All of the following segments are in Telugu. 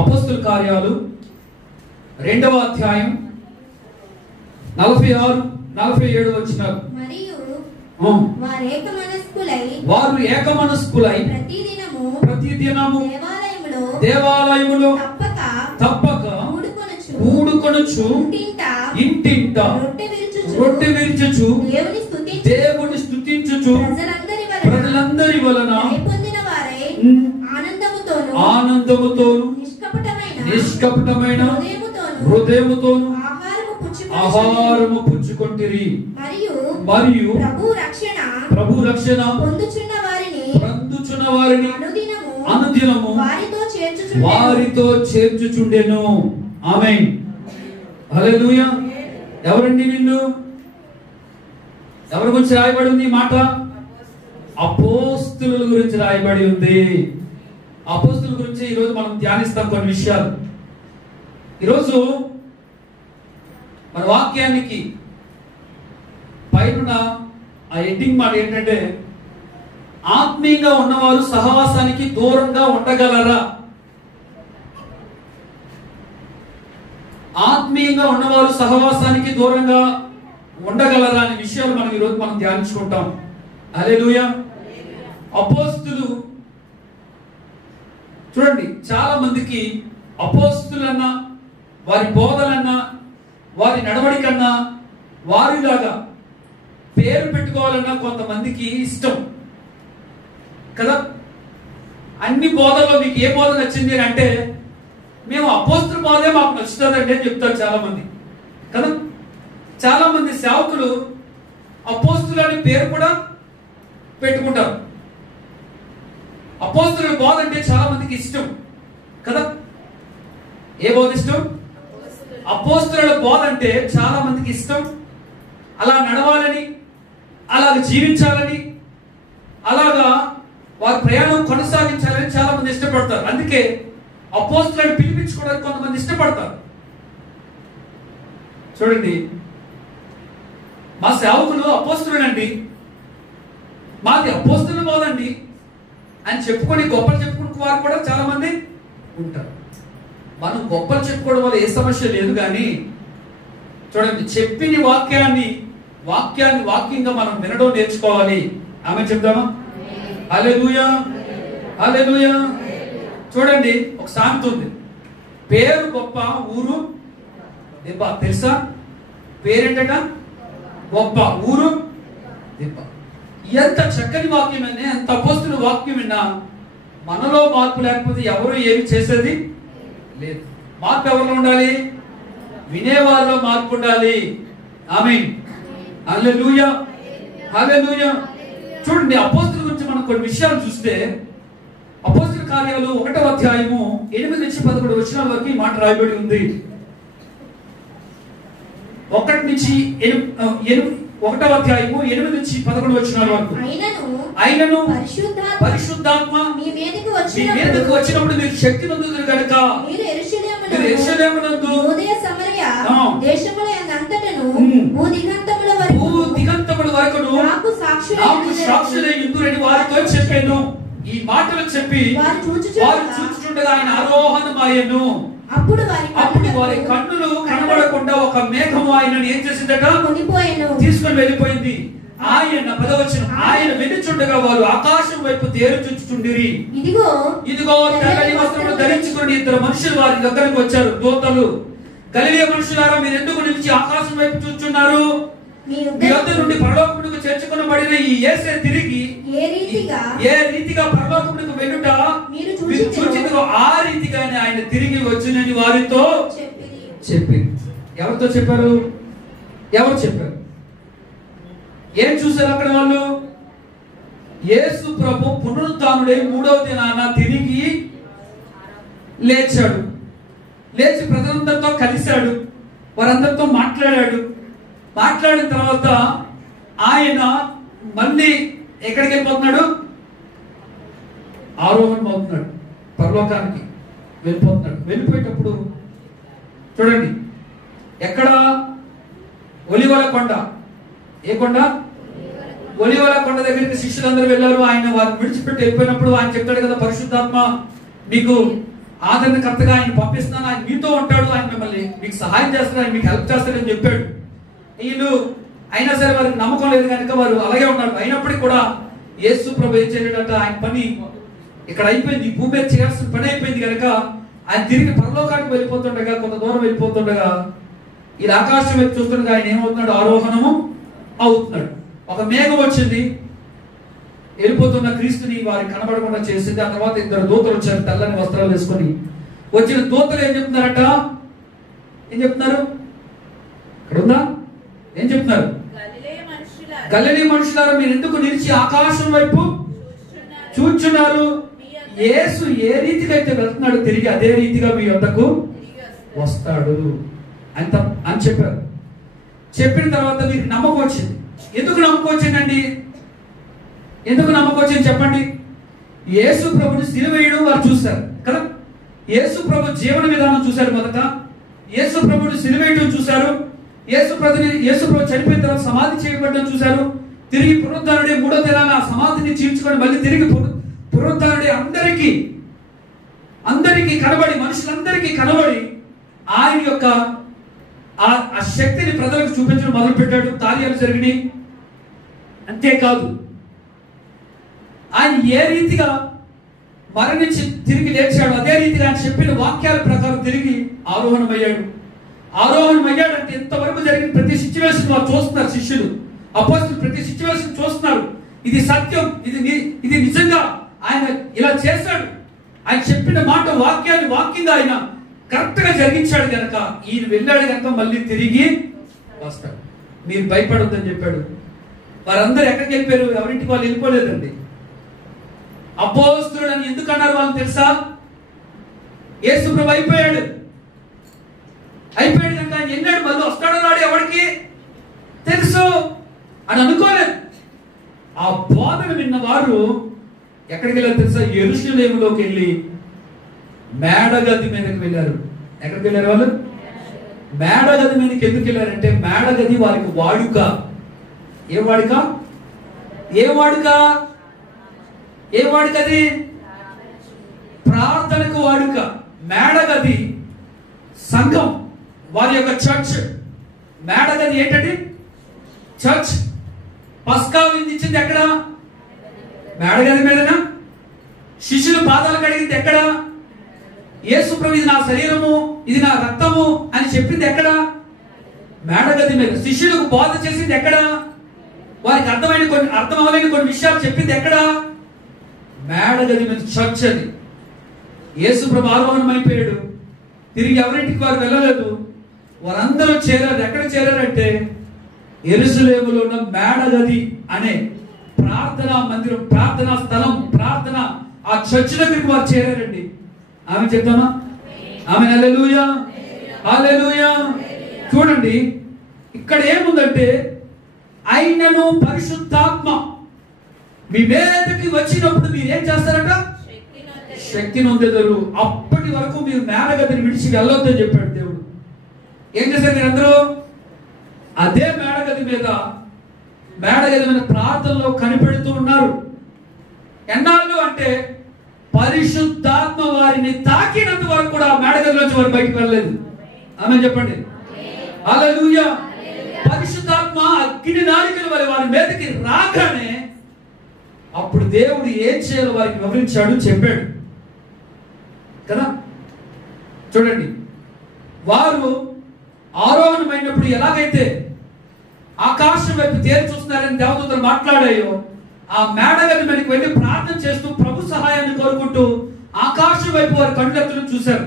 అపోస్తుల కార్యాలు 2వ అధ్యాయం 46-47 వచనాలు. మరియు వారు ఏకమనస్కులై ప్రతిదినము దేవాలయములో తప్పక కూడుకొనుచు ఇంటింట రొట్టె విరుచుచు దేవుని స్తుతించుచు ప్రజలందరి వలన ఆనందముతోను నిష్కపటమైన హృదయముతోను ఆహారము పుచ్చుకొంటిరి. మరియు ప్రభు రక్షణ పొందుచున్న వారిని అనుదినము వారితో చేర్చుచుండెను. ఆమేన్. హల్లెలూయా. ఎవరండి వీళ్ళు? ఎవరి గురించి రాయబడి ఉంది ఈ మాట? అపోస్తుల గురించి రాయబడి ఉంది. అపోస్తుల గురించి ఈరోజు మనం ధ్యానిస్తాం కొన్ని విషయాలు. ఈరోజు మన వాక్యానికి పైన ఆ ఎడ్డింగ్ మాట ఏంటంటే, ఆత్మీయంగా ఉన్నవారు సహవాసానికి దూరంగా ఉండగలరా? ఆత్మీయంగా ఉన్నవారు సహవాసానికి దూరంగా ఉండగలరా అనే విషయాలు మనం ఈరోజు మనం ధ్యానించుకుంటాం. హల్లెలూయా. అపోస్తులు చూడండి, చాలా మందికి అపోస్తులన్నా వారి బోధలన్నా వారి నడవడికన్నా వారిలాగా పేరు పెట్టుకోవాలన్నా కొంతమందికి ఇష్టం కదా. అన్ని బోధల్లో మీకు ఏ బోధ నచ్చింది అని అంటే, మేము అపోస్తుల బోధే మాకు నచ్చుతుందండి అని చెప్తారు చాలా మంది కదా. చాలా మంది సేవకులు అపోస్తులు అనే పేరు కూడా పెట్టుకుంటారు. అపోస్తుల బోధ అంటే చాలా మందికి ఇష్టం కదా. ఏ బోధ ఇష్టం? అపోస్తుల బోధ అంటే చాలా మందికి ఇష్టం. అలా నడవాలని, అలాగ జీవించాలని, అలాగా వారి ప్రయాణం కొనసాగించాలని చాలా మంది ఇష్టపడతారు. అందుకే అపోస్తులను పిలిపించుకోవడానికి కొంతమంది ఇష్టపడతారు. చూడండి, మా సేవకులు అపోస్తులేనండి, మాది అపోస్తుల బోధండి అని చెప్పుకొని గొప్పలు చెప్పుకునే వారు కూడా చాలా మంది ఉంటారు. మనం గొప్పలు చెప్పుకోవడం వల్ల ఏ సమస్య లేదు, కానీ చూడండి, చెప్పిన వాక్యంగా మనం వినడం నేర్చుకోవాలి. ఆమె చెప్తామా? హల్లెలూయా, హల్లెలూయా. చూడండి, ఒక సామెత ఉంది, పేరు గొప్ప ఊరు దెబ్బ. తెలుసా? పేరేంటట? గొప్ప, ఊరు దెబ్బ. ఎంత చక్కని వాక్యమైనా, ఎంత అపోస్తుల వాక్యం విన్నా మనలో మార్పు లేకపోతే ఎవరు ఏమి చేసేది లేదు. మార్పు ఎవరిలో ఉండాలి? వినేవారిలో మార్పు ఉండాలి. ఆమేన్. హల్లెలూయా, హల్లెలూయా. చూడండి, అపోస్తుల గురించి మనం కొన్ని విషయాలు చూస్తే, అపోస్తుల కార్యాలు 1వ అధ్యాయము 8-11 వచనాల వరకు ఈ మాట రాయబడి ఉంది. 1వ అధ్యాయము 8-11 వచనాల వరకు. అయినను పరిశుద్ధాత్మ మీ మీదకు వచ్చినప్పుడు మీరు శక్తి పొందుదురు కనుక మీరు యెరూషలేమునందు యూదయ సమరయ దేశములంతటను భూదిగంతముల వరకును నాకు సాక్షులై ఉందురని వారితో చెప్పాను. ఈ మాటలు చెప్పి వారు చూచుచుండగా ఆయన ఆరోహణమాయెను. అప్పుడు వారి కన్నులు కనబడకుండా ఒక మేఘము ఆయనను ఏం చేసిందట? తీసుకొని వెళ్ళిపోయింది. ఆయన 10వ వచనం, ఆయన వెళ్ళుచుండగా వారు ఆకాశం వైపు తేరు చూచుచుండిరి. ఇదిగో తెల్లని వస్త్రములు ధరించుకుని 2 మనుషులు వారి దగ్గరకు వచ్చారు. దూతలు, గలిలయ మనుషులారా, మీరు ఎందుకు నిలిచి ఆకాశం వైపు చూచుచున్నారు? మీ వద్ద నుండి పరలోకమునకు చేర్చుకొనబడిన ఈ యేసే తిరిగి ఏ రీతిగా పరలోకమునకు వెళ్ళుట మీరు చూచితిరో ఆ రీతిగానే ఆయన తిరిగి వచ్చునని వారితో చెప్పి. ఎవరితో చెప్పారు? ఎవరు చెప్పారు? ఏం చూశారు అక్కడ వాళ్ళు? యేసు ప్రభు పునరుత్థానుడై 3వ దినాన తిరిగి లేచాడు. లేచి ప్రజలందరితో కలిశాడు, వారందరితో మాట్లాడాడు. మాట్లాడిన తర్వాత ఆయన మళ్ళీ ఎక్కడికి వెళ్ళిపోతున్నాడు? ఆరోహణం అవుతున్నాడు, పరలోకానికి వెళ్ళిపోతున్నాడు. వెళ్ళిపోయేటప్పుడు చూడండి, ఎక్కడ? ఒలివల కొండ. ఏ కొండ? ఒలివల కొండ దగ్గరికి శిష్యులందరూ వెళ్ళారు. ఆయన వారిని విడిచిపెట్టి వెళ్ళిపోయినప్పుడు ఆయన చెప్తాడు కదా, పరిశుద్ధాత్మ మీకు ఆదరణకర్తగా ఆయన పంపిస్తున్నాను, ఆయన మీతో ఉంటాడు, ఆయన మిమ్మల్ని మీకు సహాయం చేస్తాడు, ఆయన మీకు హెల్ప్ చేస్తాడని చెప్పాడు. వీళ్ళు అయినా సరే వారికి నమ్మకం లేదు కనుక వారు అలాగే ఉన్నారు. అయినప్పటికీ కూడా యేసు ప్రభు ఏం చేయలేడట, ఆయన పని ఇక్కడ అయిపోయింది, ఈ భూమి మీద చేయాల్సిన పని అయిపోయింది కనుక ఆయన తిరిగి పరలోకానికి వెళ్ళిపోతుండగా, కొంత దూరం వెళ్ళిపోతుండగా ఈ ఆకాశం వైపు చూస్తుండగా ఆయన ఏమవుతున్నాడు, ఆరోహణము అవుతున్నాడు. ఒక మేఘం వచ్చింది, వెళ్ళిపోతున్న క్రీస్తుని వారికి కనబడకుండా చేసింది. ఆ తర్వాత ఇద్దరు దూతలు వచ్చారు, తెల్లని వస్త్రాలు వేసుకొని. వచ్చిన దూతలు ఏం చెప్తున్నారట, ఏం చెప్తున్నారు, ఇక్కడ ఉందా, ఏం చెప్తున్నారు, గలిలయ మనుషులారా మీరు ఎందుకు నిలిచి ఆకాశం వైపు చూచున్నారు, యేసు ఏ రీతిగా అయితే వెళ్తున్నాడు తిరిగి అదే రీతిగా మీ వద్దకు వస్తాడు అని చెప్పారు. చెప్పిన తర్వాత మీకు నమ్మకం వచ్చింది. ఎందుకు నమ్మకం వచ్చిందండి, ఎందుకు నమ్మకం వచ్చింది చెప్పండి. యేసు ప్రభుని సిలువేయడం వారు చూశారు కదా. యేసు ప్రభు జీవన విధానం చూశారు. మొదట యేసు ప్రభుని సిలువేయడం చూశారు. యేసు ప్రభు చనిపోయిన తర్వాత సమాధి చేయబడడం చూశారు. తిరిగి పునరుద్ధానుడే మూడో దినాన ఆ సమాధిని చీల్చుకొని మళ్ళీ తిరిగి పునరుద్ధానుడే అందరికీ కనబడి, మనుషులందరికీ కనబడి ఆయన యొక్క ఆ శక్తిని ప్రజలకు చూపించడం మొదలు పెట్టాడు. కార్యాలు జరిగినాయి. అంతేకాదు ఆయన ఏ రీతిగా మరణించి తిరిగి లేచాడు అదే రీతిగా ఆయన చెప్పిన వాక్యాల ప్రకారం తిరిగి ఆరోహణమయ్యాడు. ఆరోహణమయ్యాడంటే ఇంతవరకు జరిగిన ప్రతి సిచ్యువేషన్ వారు చూస్తున్నారు. శిష్యులు అపోస్తలులు ప్రతి సిచ్యువేషన్ చూస్తున్నారు. ఇది సత్యం, ఇది నిజంగా ఆయన ఇలా చేశాడు, ఆయన చెప్పిన మాట వాక్యంగా ఆయన కరెక్ట్ గా జరిగించాడు కనుక ఈయన వెళ్ళాడు కనుక మళ్ళీ తిరిగి వస్తాడు. మీరు భయపడొద్దని చెప్పాడు. వారందరూ ఎక్కడికి వెళ్ళిపోయారు, ఎవరింటికి వాళ్ళు వెళ్ళిపోలేదండి. అపోస్తలుడు అని ఎందుకు అన్నారు వాళ్ళు తెలుసా, యేసు ప్రభు అయిపోయాడు కనుక ఆయన ఎన్నాడు మళ్ళీ వస్తాడో రాడు ఎవరికి తెలుసు అని అనుకోలేదు. ఆ బోధన విన్న వారు ఎక్కడికి వెళ్ళారు తెలుసా, యెరూషలేములోకి వెళ్ళి మేడగది మీదకి వెళ్ళారు. ఎక్కడికి వెళ్ళారు వాళ్ళు, మేడగది మీదకి ఎందుకు వెళ్ళారంటే మేడగది వారికి వాడుక. ఏం వాడుక, అది ప్రార్థనకు వాడుక. మేడగది సంఘం, వారి యొక్క చర్చ్. మేడగది ఏంటండి, చర్చ్. పస్కా విందించింది ఎక్కడ, మేడగది మీదనా. శిష్యులు పాదాలు కడిగింది ఎక్కడ, యేసు ప్రభు ఇది నా శరీరము ఇది నా రక్తము అని చెప్పింది ఎక్కడ, మేడగది మీద. శిష్యులకు బోధ చేసింది ఎక్కడ, వారికి అర్థం అవ్వలేని కొన్ని విషయాలు చెప్పింది ఎక్కడ, మేడగది మీద. చర్చ్ అది. యేసు ప్రభు ఆరోహణం అయిపోయాడు, తిరిగి ఎవరింటికి వారు వెళ్ళలేదు. వారందరూ చేరారు. ఎక్కడ చేరారంటే యెరూషలేములో ఉన్న మేడగది అనే ప్రార్థనా మందిరం, ప్రార్థనా స్థలం, ప్రార్థన ఆ చర్చ్ దగ్గరికి వారు చేరారండి. ఆమె చెప్తామా, ఆమె హల్లెలూయా హల్లెలూయా. చూడండి ఇక్కడ ఏముందంటే ఆయనను పరిశుద్ధాత్మ మీ మీదకి వచ్చినప్పుడు మీరు ఏం చేస్తారట, శక్తి నొందెదరు. అప్పటి వరకు మీరు మేడగదిని విడిచి వెళ్ళొద్దని చెప్పాడు దేవుడు. ఏం చేశారు మీరందరూ, అదే మేడగది మీద ప్రార్థనలో కనిపెడుతూ ఉన్నారు. ఎన్నాళ్ళు అంటే పరిశుద్ధాత్మ వారిని తాకినంత వరకు కూడా మేడగదిలోంచి వారు బయటకు వెళ్ళలేదు. ఆమె చెప్పండి హల్లెలూయా. పరిశుద్ధాత్మ అగ్ని నాలికల వలె వారి మీదకి రాగానే అప్పుడు దేవుడు ఏం చేయాలో వారికి వివరించాడు, చెప్పాడు కదా. చూడండి వారు ఆరోహణమైనప్పుడు ఎలాగైతే ఆకాశం వైపు తేరి చూస్తున్నారని దేవదూతలు మాట్లాడాయో ఆ మేడగది మీదకి వెళ్ళి ప్రార్థన చేస్తూ ప్రభు సహాయాన్ని కోరుకుంటూ ఆకాశం వైపు వారి కళ్ళెత్తులను చూశారు.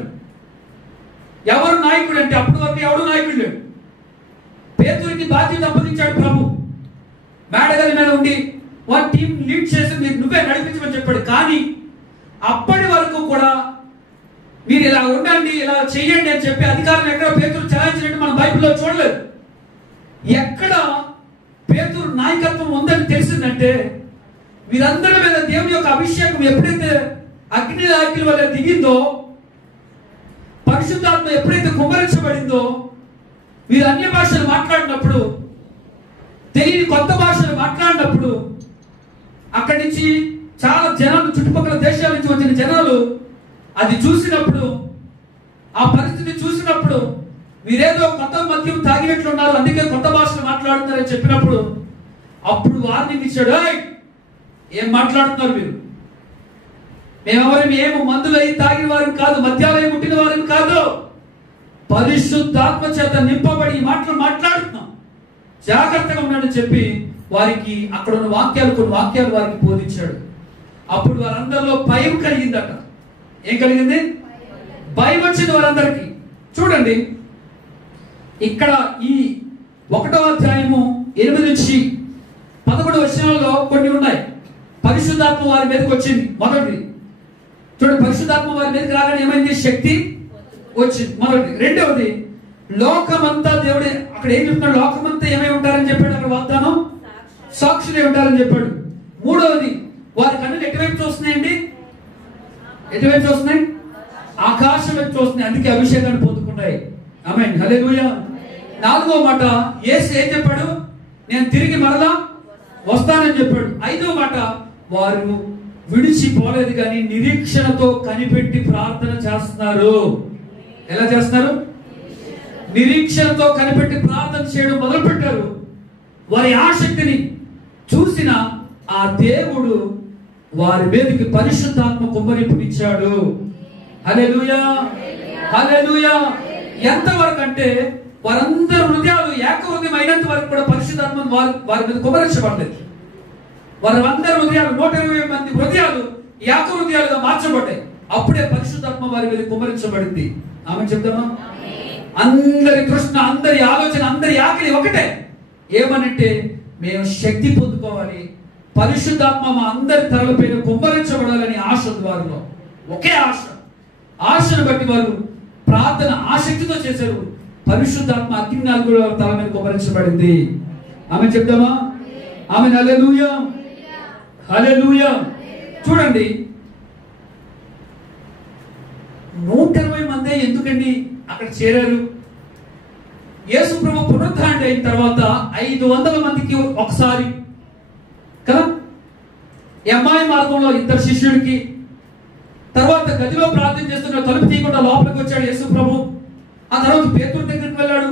ఎవరు నాయకుడు అంటే అప్పటి వరకు ఎవడు నాయకుడు లేడు. పేతురుకి బాధ్యత అప్పగించాడు ప్రభు. మేడగది మీద ఉండి వారి టీం లీడ్ చేసి మీరు నువ్వే నడిపించమని చెప్పాడు. కానీ అప్పటి వరకు కూడా మీరు ఇలా ఉండండి, ఇలా చెయ్యండి అని చెప్పి అధికారం ఎక్కడ పేతురు చలాయించినట్టు మనం బైబిల్లో చూడలేదు. ఎక్కడ పేతురు నాయకత్వం ఉందని తెలిసిందంటే వీరందరి మీద దేవుని యొక్క అభిషేకం ఎప్పుడైతే అగ్ని నాయకుల వల్ల దిగిందో, పరిశుద్ధాత్మ ఎప్పుడైతే కుమ్మరించబడిందో, వీరు అన్య భాషలు మాట్లాడినప్పుడు, తెలియని కొత్త భాషలు మాట్లాడినప్పుడు అక్కడి నుంచి చాలా జనాలు, చుట్టుపక్కల దేశాల నుంచి వచ్చిన జనాలు అది చూసినప్పుడు, ఆ పరిస్థితి చూసినప్పుడు, మీరేదో కొత్త మద్యం తాగినట్లున్నారు, అందుకే కొత్త భాషలు మాట్లాడుతున్నారని చెప్పినప్పుడు, అప్పుడు వార్నింగ్ ఇచ్చాడు, ఏం మాట్లాడుతున్నారు మీరు? ఏము మందులు అయి తాగిన వారిని కాదు, మద్యాలయం పుట్టిన వారిని కాదు, పరిశుద్ధాత్మ చేత నింపబడి ఈ మాటలు మాట్లాడుతున్నాం, జాగ్రత్తగా ఉన్నాడని చెప్పి వారికి అక్కడ ఉన్న కొన్ని వాక్యాలు వారికి బోధించాడు. అప్పుడు వారందరిలో భయం కలిగిందట. ఏం కలిగింది? భయం వచ్చింది వారందరికీ. చూడండి, ఇక్కడ ఈ 1వ అధ్యాయము 8 నుంచి 11 వచనాల్లో కొన్ని ఉన్నాయి. పరిశుద్ధాత్మ వారి మీదకి వచ్చింది. మొదటిది చూడండి, పరిశుద్ధాత్మ వారి మీదకి రాగానే ఏమైంది? శక్తి వచ్చింది. మొదటిది. రెండవది, లోకమంతా దేవుడే. అక్కడ ఏం చెప్తున్నాడు? లోకమంతా ఏమై ఉంటారని చెప్పాడు అక్కడ వాగ్దానం? సాక్షులే ఉంటారని చెప్పాడు. మూడవది, వారి కన్నులు ఎటువైపు చూస్తున్నాయండి? ఎటువైపు చూస్తున్నాయి? ఆకాశం వైపు చూస్తున్నాయి. అందుకే అభిషేకాన్ని పొందుకున్నాయి. ఆమేన్, హల్లెలూయా. నాలుగో మాట, యేసు ఏం చెప్పాడు? నేను తిరిగి మరలా వస్తానని చెప్పాడు. ఐదో మాట, వారు విడిచిపోలేదు కానీ నిరీక్షణతో కనిపెట్టి ప్రార్థన చేస్తున్నారు. ఎలా చేస్తున్నారు? నిరీక్షణతో కనిపెట్టి ప్రార్థన చేయడం మొదలు పెట్టారు. వారి ఆసక్తిని చూసిన ఆ దేవుడు వారి మీదకి పరిశుద్ధాత్మ కుమ్మరింపునిచ్చాడు. హల్లెలూయా, హల్లెలూయా. ఎంతవరకు అంటే వారందరి హృదయాలు ఏకహృదయం అయినంత వరకు కూడా పరిశుద్ధాత్మ వారి మీద కుమ్మరించబడలేదు. వారందరి హృదయాలు 120 మంది హృదయాలు ఏక హృదయాలుగా మార్చబడ్డాయి. అప్పుడే పరిశుద్ధాత్మ వారి మీద కుమ్మరించబడింది. ఆమె చెప్తామా? అందరి తృష్ణ, అందరి ఆలోచన, అందరి ఆకలి ఒకటే. ఏమనంటే మేము శక్తి పొందుకోవాలి, పరిశుద్ధాత్మ మా అందరి తలపైన కుమ్మరించబడాలని ఆశ వారిలో. ఒకే ఆశ. ఆశను బట్టి వారు ప్రార్థన ఆసక్తితో చేశారు. పరిశుద్ధాత్మ అగ్నినాలు కూడా తల మీద కుమ్మరించబడింది. ఆమె చెప్తామా? ఆమె హల్లెలూయా, హల్లెలూయా. చూడండి, 120 మంది ఎందుకండి అక్కడ చేరారు? యేసు ప్రభు పునరుద్ధరణ అయిన తర్వాత 500 మందికి ఒకసారి కదా, ఎమ్మాయి మార్గంలో 2 శిష్యుడికి, తర్వాత గదిలో ప్రార్థన చేస్తున్న తలుపు తీయకుండా లోపలికి వచ్చాడు యేసు ప్రభు. ఆ తర్వాత పేతురు దగ్గరికి వెళ్ళాడు.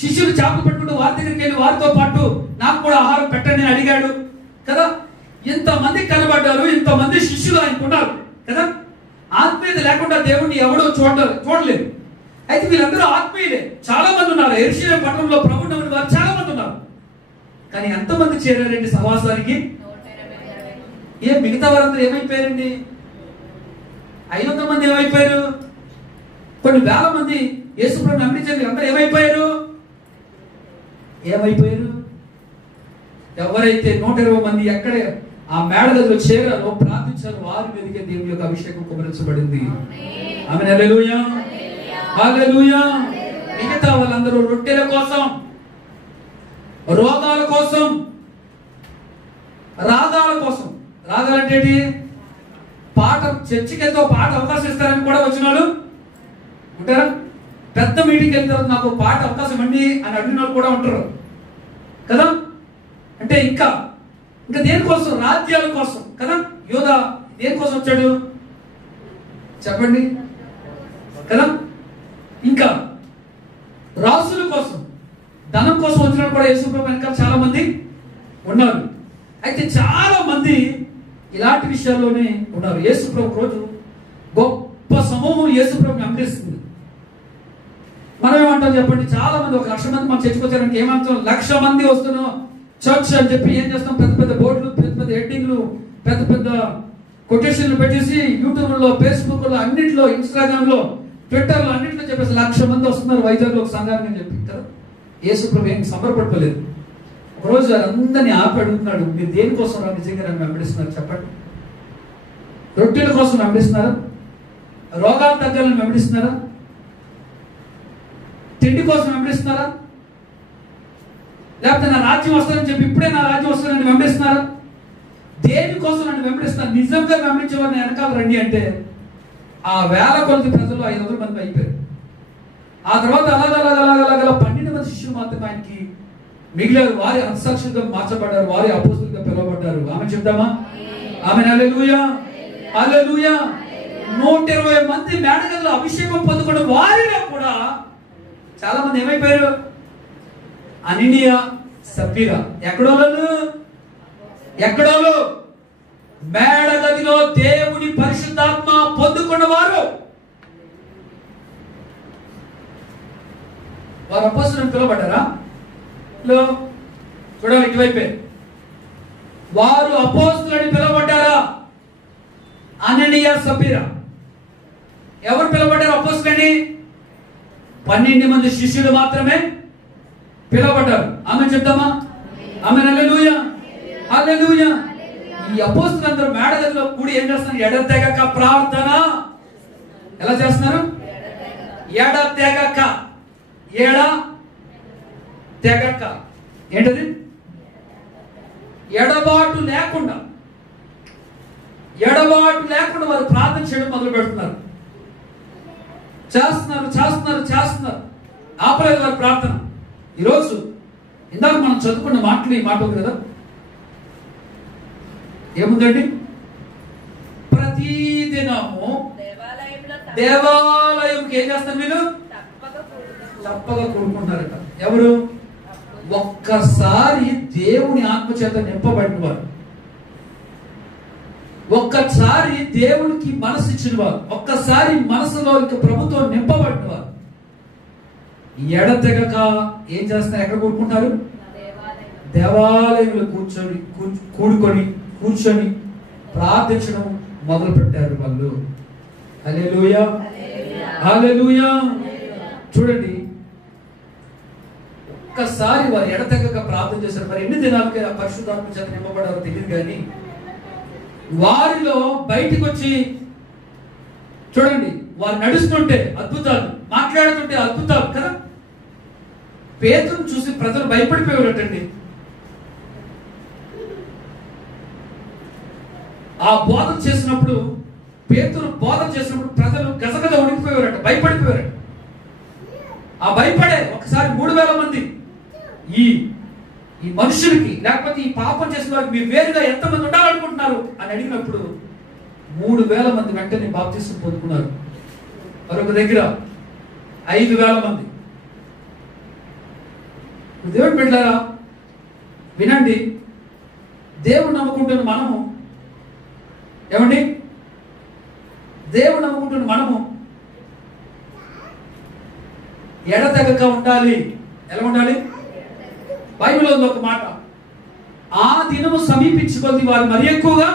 శిష్యులు చేపలు పెట్టుకుంటూ వారి దగ్గరికి వెళ్ళి వారితో పాటు నాకు కూడా ఆహారం పెట్టండి అని అడిగాడు కదా. ఇంతమంది కనబడ్డారు, ఇంతమంది శిష్యులు ఆయనకున్నారు కదా. ఆత్మీయత లేకుండా దేవుణ్ణి ఎవడో చూడలేదు. అయితే వీళ్ళందరూ ఆత్మీయులే. చాలా మంది ఉన్నారు. యెరూషలేము పట్టణంలో ప్రభువు నమ్మిన వారు చాలా మంది ఉన్నారు. కానీ ఎంతమంది చేరారండి సహవాసానికి? మిగతా వారందరూ ఏమైపోయారండి? 500 మంది ఏమైపోయారు? కొన్ని వేల మంది యేసు ప్రభువుని నమ్మించారు. అందరూ ఏమైపోయారు? ఎవరైతే 120 మంది ఎక్కడ ఆ మేడ గదిలో చేరారో, ప్రార్థించారో, వారి మీదకే దేవుని యొక్క అభిషేకం కుమ్మరించబడింది. ఆమేన్, హల్లెలూయా, హల్లెలూయా. మిగతా వాళ్ళందరూ రొట్టెల కోసం, రోగాల కోసం, రాగాల కోసం. రాగాలంటే పాట, చర్చికి వెళ్తే పాట అవకాశం ఇస్తారని కూడా వచ్చిన వాళ్ళు ఉంటారా? పెద్ద మీటింగ్కి వెళ్తే నాకు పాట అవకాశం అండి అని అడిగిన వాళ్ళు కూడా ఉంటారు కదా. అంటే ఇంకా దేనికోసం? రాజ్యాల కోసం కదా. యోధా దేనికోసం వచ్చాడు చెప్పండి కదా. ఇంకా రాసుల కోసం, ధనం కోసం వచ్చిన కూడా యేసు ప్రభు వెనకాల చాలా మంది ఉన్నారు. అయితే చాలా మంది ఇలాంటి విషయాల్లోనే ఉన్నారు. యేసు ప్రభు రోజు గొప్ప సమూహం యేసు ప్రభుని వెంబడిస్తుంది. మనం ఏమంటాం చెప్పండి? చాలా మంది, 1,00,000 మంది మనం చర్చకొచ్చారంటే ఏమంటాం? 1,00,000 మంది వస్తున్నాం చర్చ్ అని చెప్పి ఏం చేస్తాం? పెద్ద పెద్ద బోర్డులు, పెద్ద పెద్ద హెడ్డింగ్లు, పెద్ద పెద్ద కొటేషన్లు పెట్టేసి యూట్యూబ్లో, ఫేస్బుక్లో, అన్నింటిలో, ఇన్స్టాగ్రామ్లో, ట్విట్టర్లో అన్నింటిలో చెప్పేసి 1,00,000 మంది వస్తున్నారు వైజాగ్లో ఒక సంఘాన్ని అని చెప్పి కదా. యేసు ప్రభు ఏం సంబరపడిపోలేదు. ఒకరోజు అందరినీ ఆపి అడుగుతున్నాడు, మీరు దేనికోసం నిజంగా నన్ను వెంబడిస్తున్నారు చెప్పండి? రొట్టెల కోసం వెంబడిస్తున్నారా? రోగాలు తగ్గాలని వెంబడిస్తున్నారా? తిండి కోసం వెంబడిస్తున్నారా? లేకపోతే నా రాజ్యం వస్తుందని చెప్పి ఇప్పుడే నా రాజ్యం వస్తుందని వెంబడిస్తున్నారా? దేనికోసం నన్ను వెంబడిస్తున్నారు? నిజంగా వెంబడించేవారిని వెనకాల రండి అంటే ఆ వేల కొలది ప్రజలు 500 మంది అయిపోయారు. ఆ తర్వాత అలాగ 12 మంది శిష్యులు మాత్రమే ఆయనకి మిగిలారు. వారి హతసాక్షులుగా మార్చబడ్డారు, వారి అపోస్తులుగా పిలువబడ్డారు. ఆమె చెప్దామా? ఆమె హల్లెలూయా, హల్లెలూయా. 120 మంది మేడగదిలో అభిషేకం పొందుకున్న వారిలో కూడా చాలా మంది ఏమైపోయారు? అననీయ సప్పీరా. ఎక్కడోళ్ళు మేడగదిలో దేవుని పరిశుద్ధాత్మ పొందుకున్న వారు అపొస్తలులని పిలువబడ్డారా? చూడాలి ఇటువైపే. వారు అపొస్తలులని పిలువబడ్డారా? అననీయ సప్పీరా. ఎవరు పిలువబడ్డారు అపొస్తలులని? 12 మంది శిష్యులు మాత్రమే పిలువబడ్డారు. ఆమె చెప్తామా? ఆమె హల్లెలూయా, హల్లెలూయా. ఈ అపొస్తలులందరూ మేడగదిలో కూడి ఏం చేస్తున్నారు? ఎడతెగక ప్రార్థన. ఎలా చేస్తున్నారు? ఎడతెగక. ఏంటది? ఎడబాటు లేకుండా వారు ప్రార్థన చేయడం మొదలు పెడుతున్నారు. చేస్తున్నారు. ఆపలేదు వారి ప్రార్థన. ఈరోజు ఇందాక మనం చదువుకున్న మాటలు ఈ మాట ఉంది కదా, ఏముందండి? ప్రతిదినము దేవాలయంకి ఏం చేస్తారు? వీళ్ళు తప్పగా కూడుకుంటారట. ఎవరు? ఒక్కసారి దేవుని ఆత్మచేత నింపబడిన వారు, ఒక్కసారి దేవునికి మనసు ఇచ్చిన వారు, ఒక్కసారి మనసులో ఇంకా ప్రభుత్వం నింపబడిన వారు ఎడతెగక ఏం చేస్తారు? ఎక్కడ కూడుకుంటారు? దేవాలయంలో కూర్చొని ప్రార్థించడం మొదలు పెట్టారు వాళ్ళు. హల్లెలూయా, హల్లెలూయా. చూడండి, ఒక్కసారి వారు ఎడతెగక ప్రార్థన చేశారు. మరి ఎన్ని దినాలకి ఆ పరిశుద్ధాత్మ చేత నింపబడారో తెలియదు, కానీ వారిలో బయటికి వచ్చి చూడండి, వారు నడుస్తుంటే అద్భుతాలు, మాట్లాడుతుంటే అద్భుతాలు కదా. పేతురును చూసి ప్రజలు భయపడిపోయేటండి. ఆ బోధన చేసినప్పుడు, పేతురు బోధన చేసినప్పుడు ప్రజలు గజగజ ఉడికిపోయేవారట, భయపడిపోయారట. ఆ భయపడే ఒకసారి 3000 మంది ఈ మనుషులకి, లేకపోతే ఈ పాపం చేసిన వారికి మీరు వేరుగా ఎంతమంది ఉండాలనుకుంటున్నారు అని అడిగినప్పుడు 3000 మంది వెంటనే బాప్తిసం పొందుకున్నారు. మరొక దగ్గర 5000 మంది. దేవుని బిడ్డలారా వినండి, దేవుడు నమ్ముకుంటున్న మనము, ఏమండి, దేవుడు నమ్ముకుంటున్న మనము ఎడతెగక ఉండాలి. ఎలా ఉండాలి? బైబిల్లో ఉంది ఒక మాట, ఆ దినము సమీపించుకొని వారు మరి ఎక్కువగా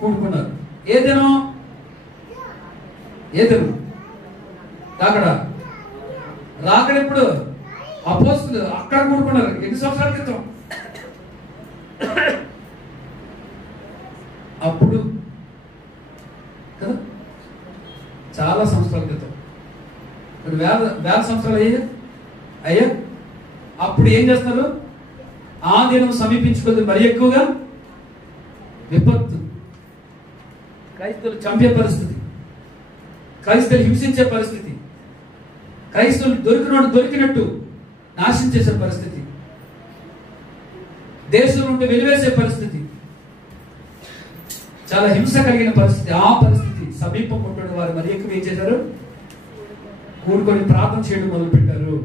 కూడుకున్నారు. ఏ దినం? రాకడెప్పుడు? అపోస్తలులు అక్కడ కూడుకున్నారు. ఎన్ని సంవత్సరాల క్రితం? అప్పుడు కదా, చాలా సంవత్సరాల క్రితం. వేల సంవత్సరాలు అయ్యా. అప్పుడు ఏం చేస్తున్నారు? ఆ దినం సమీపించుకుంది మరి ఎక్కువగా విపత్తు, క్రైస్తవులు చంపే పరిస్థితి, క్రైస్తవులు హింసించే పరిస్థితి, క్రైస్తవులు దొరికినట్టు నాశనం చేసే పరిస్థితి, దేశం నుండి వెలివేసే పరిస్థితి, చాలా హింస కలిగిన పరిస్థితి. ఆ పరిస్థితి సమీపం ఉంటున్న వారు మరి ఎక్కువ ఏం చేశారు? కూడుకొని ప్రార్థన చేయడం మొదలు పెట్టారు.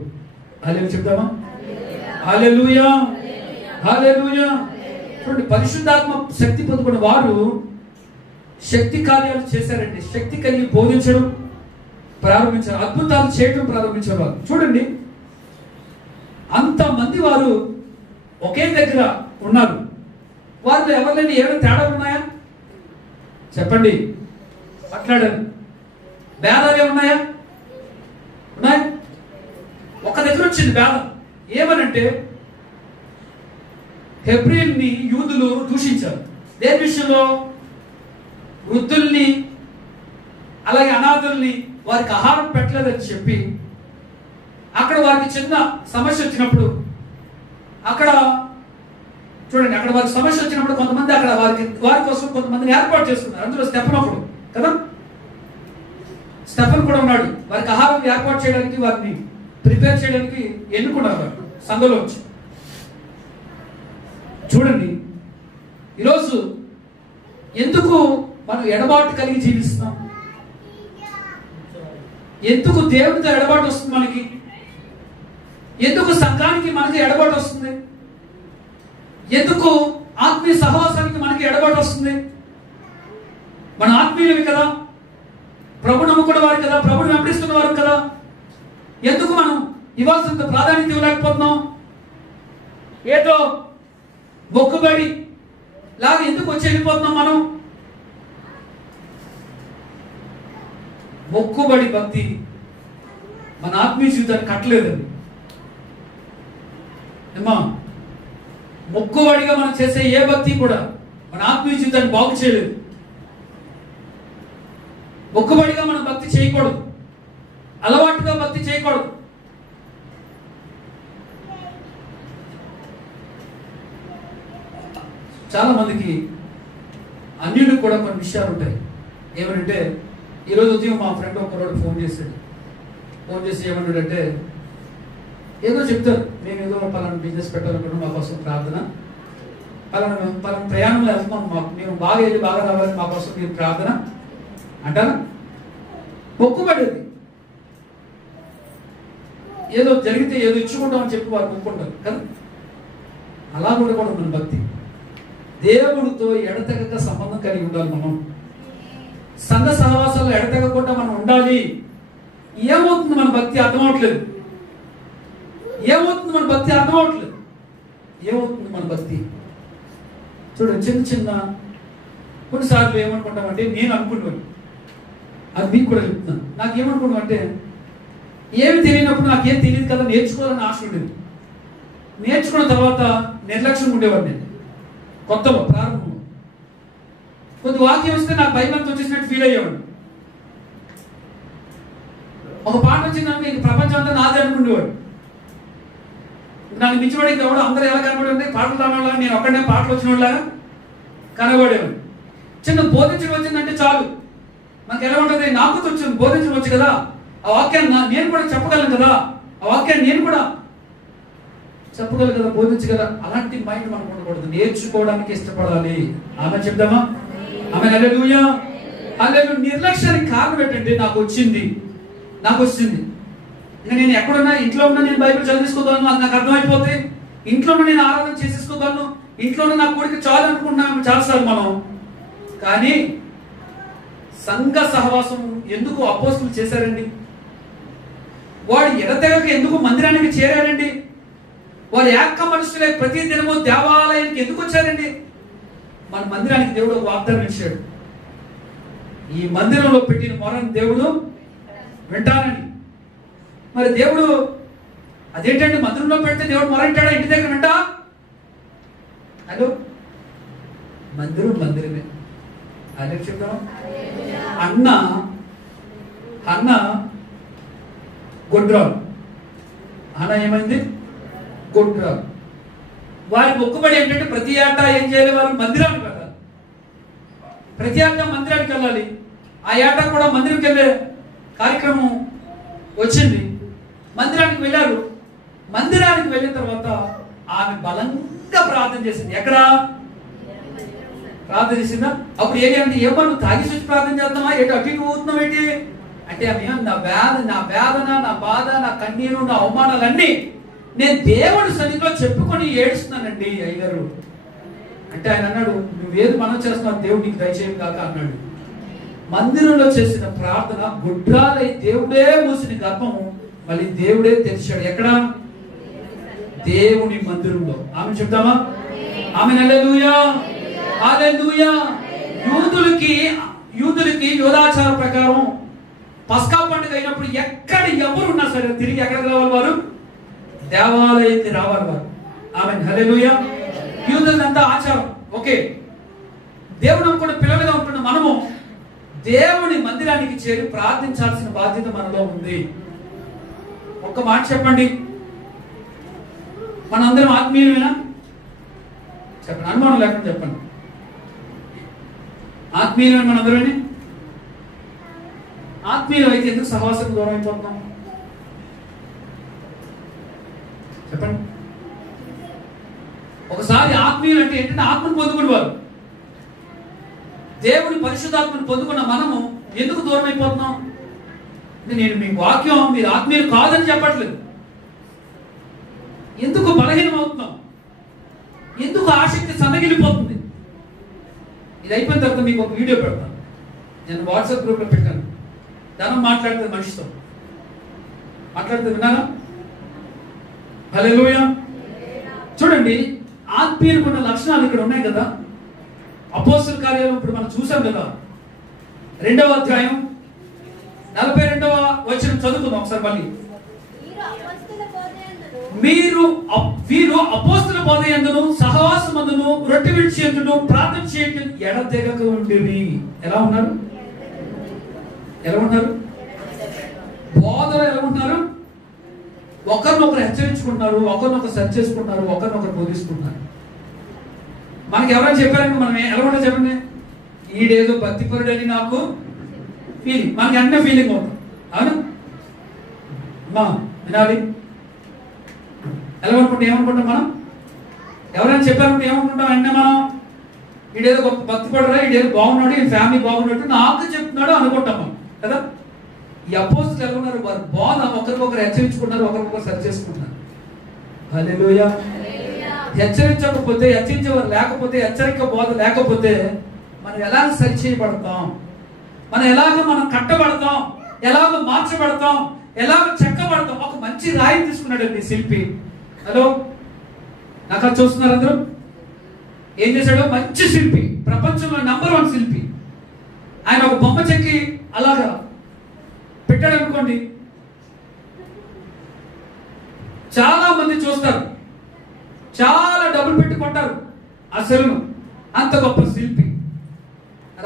హల్లెలూయా చెప్తామా? హల్లెలూయా, హల్లెలూయా. చూడండి, పరిశుద్ధాత్మ శక్తి పొందుకున్న వారు శక్తి కార్యాలు చేశారండి. శక్తి కలిగి బోధించడం ప్రారంభించారు, అద్భుతాలు చేయడం ప్రారంభించారు వారు. చూడండి, అంతమంది వారు ఒకే దగ్గర ఉన్నారు. వారిలో ఎవరిని ఏమైనా తేడాలు ఉన్నాయా? చెప్పండి, మాట్లాడారు. భేదాలు ఏమున్నాయా? ఉన్నాయి. ఒక దగ్గర వచ్చింది భేదం. ఏమనంటే, హెబ్రీయుల్ని యూదులు దూషించారు. దేని విషయంలో? వృద్ధుల్ని, అలాగే అనాథుల్ని వారికి ఆహారం పెట్టలేదని చెప్పి అక్కడ వారికి చిన్న సమస్య వచ్చినప్పుడు, అక్కడ చూడండి, అక్కడ వారికి సమస్య వచ్చినప్పుడు కొంతమంది అక్కడ వారి కోసం కొంతమందిని ఏర్పాటు చేసుకున్నారు. అందులో స్టెఫన్ ఒకడు కదా, స్టెఫన్ కూడా ఉన్నాడు. వారికి ఆహారం ఏర్పాటు చేయడానికి, వారిని ప్రిపేర్ చేయడానికి ఎన్నుకున్నారు వారు సంఘంలో వచ్చి. చూడండి, ఈరోజు ఎందుకు మనం ఎడబాటు కలిగి జీవిస్తున్నాం? ఎందుకు దేవుడితో ఎడబాటు వస్తుంది మనకి? ఎందుకు సంఘానికి మనకి ఎడబాటు వస్తుంది? ఎందుకు ఆత్మీయ సహవాసానికి మనకి ఎడబాటు వస్తుంది? మన ఆత్మీయులవి కదా, ప్రభు నమ్ముకున్న వారు కదా, ప్రభుని వెంబడిస్తున్న వారు కదా. ఎందుకు మనం ఇవ్వాల్సినంత ప్రాధాన్యత ఇవ్వలేకపోతున్నాం? ఏదో మొక్కుబడి లాగా ఎందుకు వచ్చి వెళ్ళిపోతున్నాం మనం? మొక్కుబడి భక్తి మన ఆత్మీయ జీవితాన్ని కట్టలేదండి. ఏమా, మొక్కుబడిగా మనం చేసే ఏ భక్తి కూడా మన ఆత్మీయ జీవితాన్ని బాగు చేయలేదు. మొక్కుబడిగా మనం భక్తి చేయకూడదు, అలవాటుగా భక్తి చేయకూడదు. చాలా మందికి అన్యులకు కూడా కొన్ని విషయాలు ఉంటాయి. ఏమంటే ఈరోజు ఉదయం మా ఫ్రెండ్ ఒకరోడు ఫోన్ చేసి ఏమన్నాడంటే, ఏదో చెప్తారు, మేము ఏదో పలానా బిజినెస్ పెట్టాలనుకుంటున్నాం, మా కోసం ప్రార్థన, పలానా ప్రయాణంలో వెళ్తున్నాం, మేము బాగా వెళ్ళి బాగా రావాలి, మా కోసం మీరు ప్రార్థన అంటారా? మొక్కుబడేది ఏదో జరిగితే ఏదో ఇచ్చుకుంటామని చెప్పి వారు మొక్కుంటారు కదా. అలా ఉండకూడదు మన భక్తి. దేవుడితో ఎడతెగక సంబంధం కలిగి ఉండాలి. మనం సంఘ సహవాసాలు ఎడతెగకుండా మనం ఉండాలి. ఏమవుతుంది మన భక్తి అర్థమవట్లేదు. ఏమవుతుంది మన భక్తి అర్థమవట్లేదు. ఏమవుతుంది మన భక్తి? చూడండి, చిన్న చిన్న కొన్నిసార్లు ఏమనుకుంటామంటే, నేను అనుకుంటాను, అది మీకు కూడా చెప్తున్నాను. నాకేమనుకున్నాం అంటే, ఏమి తెలియనప్పుడు నాకేం తెలియదు కదా, నేర్చుకోవాలని ఆశ ఉండేది. నేర్చుకున్న తర్వాత నిర్లక్ష్యం ఉండేవాడు. నేను కొత్తలో ప్రారంభంలో కొద్ది వాక్యం వస్తే నాకు బైబిల్ వచ్చేసినట్టు ఫీల్ అయ్యేవాడు. ఒక పాట వచ్చిందంటే ఇంక ప్రపంచం అంతా నాదే అనుకునేవాడు. నాకు మించివాడికి ఎవడు అందరూ ఎలా కనబడి పాటలు రావాలా, నేను ఒక్కడనే పాటలు వచ్చిన వాళ్ళగా కనబడేవాడు. చిన్న బోధించడం వచ్చిందంటే చాలు, నాకు ఎలా ఉంటుంది, నాకు వచ్చింది బోధించడం వచ్చు కదా, ఆ వాక్యాన్ని నేను కూడా చెప్పగలను కదా, ఆ వాక్యాన్ని నేను కూడా చెప్పగలను కదా, బోధించగల. అలాంటి మైండ్ మనకు ఉండకూడదు. నేర్చుకోవడానికి ఇష్టపడాలి. ఆమె చెప్దామా? ఆమె హల్లెలూయా. హల్లెలూయా. నిర్లక్ష్యానికి కారణం ఏంటంటే, నాకు వచ్చింది. ఇంకా నేను ఎక్కడున్నా, ఇంట్లో ఉన్నా నేను బైబిల్ చదివించుకోగలను, అది నాకు అర్థమైపోతే. ఇంట్లోనే నేను ఆరాధన చేసేసుకోగలను, ఇంట్లోనే నా కోరిక చాలు అనుకుంటున్నాను చాలాసార్లు మనం. కానీ సంఘ సహవాసం ఎందుకు అపోస్తులు చేశారండి? వాడు ఎడతెగక ఎందుకు మందిరానికి చేరారండి? వారు ఏక మనుషులై ప్రతి దినము దేవాలయానికి ఎందుకు వచ్చారండి? మన మందిరానికి దేవుడు ఒక వాగ్దానం ఇచ్చాడు, ఈ మందిరంలో పెట్టిన మొరని దేవుడు వింటానని. మరి దేవుడు అదేంటంటే, మందిరంలో పెడితే దేవుడు మొర వింటాడా, ఇంటి దగ్గర వింటా? హలో, మందిరమే. అదే చెప్తాం. అన్న గొడ్రాలు. అన్న ఏమైంది? గొడ్రాలు. వారి మొక్కుబడి ఏంటంటే, ప్రతి ఏటా ఏం చేయాలి? వారు మందిరానికి వెళ్ళాలి. ప్రతి ఏటా మందిరానికి వెళ్ళాలి. ఆ ఏటా కూడా మందిరానికి వెళ్ళే కార్యక్రమం వచ్చింది. మందిరానికి వెళ్ళారు. మందిరానికి వెళ్ళిన తర్వాత ఆమె బలంగా ప్రార్థన చేసింది. ఎక్కడ ప్రార్థన చేసిందా? అప్పుడు ఏంటి, ఏమో నువ్వు తాగి వచ్చి ప్రార్థన చేద్దామా, ఎటు అటు పోతున్నావు ఏంటి అంటే, ఆమె నా వేదన, నా బాధ, నా కన్నీరు, నా అవమానాలన్నీ నేను దేవుడి సన్నిధిలో చెప్పుకొని ఏడుస్తున్నానండి అయ్యగారు అంటే. ఆయన అన్నాడు, నువ్వేది మనం చేస్తున్నావు, దేవుడు నీకు దయచేయం కాక అన్నాడు. మందిరంలో చేసిన ప్రార్థన గుడ్రాలై దేవుడే మూసిన గర్భము మళ్ళీ దేవుడే తెరిచాడు. ఎక్కడ? దేవుని మందిరంలో. ఆమె చెప్తామా? ఆమె హల్లెలూయా. హల్లెలూయా. యూదులకి యోధాచార ప్రకారం పస్కా పండుగ అయినప్పుడు ఎక్కడ ఎవరున్నా సరే తిరిగి ఎక్కడికి రావాలి? వారు దేవాలయానికి రావాలి వారు. ఆమె హల్లెలూయా. యూదులంతా ఆచారం. ఓకే, దేవుడు కూడా పిల్లలుగా ఉంటున్న మనము దేవుని మందిరానికి చేరి ప్రార్థించాల్సిన బాధ్యత మనలో ఉంది. ఒక్క మాట చెప్పండి, మనందరం ఆత్మీయులమేనా? చెప్పండి, అనుమానం లేకుండా చెప్పండి. ఆత్మీయులమే మనందరని? ఆత్మీయులు అయితే ఎందుకు సహవాసం దూరం అయిపోతున్నాం? చెప్పండి. ఒకసారి ఆత్మీయులు అంటే ఏంటంటే, ఆత్మను పొందుకునేవారు. దేవుని పరిశుద్ధాత్మను పొందుకున్న మనము ఎందుకు దూరం అయిపోతున్నాం? నేను మీ వాక్యం మీరు ఆత్మీయులు కాదని చెప్పట్లేదు. ఎందుకు బలహీనం అవుతున్నాం? ఎందుకు ఆసక్తి సన్నగిలిపోతుంది? ఇది అయిపోయిన తర్వాత మీకు ఒక వీడియో పెడతాను. నేను వాట్సాప్ గ్రూప్లో పెట్టాను. ధనం మాట్లాడుతుంది, మనిషితో మాట్లాడుతుంది, విన్నారా? హల్లెలూయా. చూడండి, ఆత్మీయులకు ఉన్న లక్షణాలు ఇక్కడ ఉన్నాయి కదా. అపోస్తలుల కార్యాలు ఇప్పుడు మనం చూసాం కదా. 2వ అధ్యాయం 42వ వచనం చదువుకుందాం ఒకసారి మళ్ళీ. వీరు అపోస్తలుల బోధ యందును సహవాసమందును రొట్టె విడిచి యందును ప్రార్థన చేయటం ఎడతెగక ఉండేవి. ఎలా ఉన్నారు? బోధలో ఎలా ఉంటున్నారు? ఒకరినొకరు హెచ్చరించుకుంటున్నారు, ఒకరినొకరు సరి చేసుకుంటున్నారు, ఒకరినొకరు బోధిస్తున్నారు. మనకి ఎవరైనా చెప్పారంటే మనం ఎలా ఉంటాం చెప్పండి? ఈడేదో భక్తిపరుడు అని నాకు ఫీలింగ్, మనకి అన్నీ ఫీలింగ్ అవుతాం. అవును మా వినాలి. ఎలా అనుకుంటాం? ఏమనుకుంటాం మనం? ఎవరైనా చెప్పారంటే ఏమనుకుంటాం? అన్నీ మనం ఈడేదో భక్తిపడరా, ఈడేదో బాగున్నాడు, ఈ ఫ్యామిలీ బాగున్నట్టు నాకు చెప్తున్నాడు అనుకుంటాం మనం కదా. ఈ అపోస్తలులు ఎలా ఉన్నారు? వారు బోధ ఒకరికొకరు హెచ్చరించుకుంటున్నారు, ఒకరికొకరు సరి చేసుకుంటున్నారు. హల్లెలూయా. హెచ్చరించకపోతే, హెచ్చరించేవారు లేకపోతే, హెచ్చరిక బోధ లేకపోతే మనం ఎలాగ సరి చేయబడతాం? మనం కట్టబడతాం, ఎలాగో మార్చబడతాం, ఎలాగో చెక్కబడతాం? ఒక మంచి రాయి తీసుకున్నాడండి శిల్పి. హలో, నాకు అది చూస్తున్నారు అందరూ? ఏం చేశాడు? మంచి శిల్పి, ప్రపంచంలో నంబర్ 1 శిల్పి. ఆయన ఒక బొమ్మ చెక్కి అలాగా పెట్టాడు అనుకోండి, చాలా మంది చూస్తారు, చాలా డబ్బులు పెట్టి కొంటారు ఆ సెల్ను. అంత గొప్ప శిల్పి.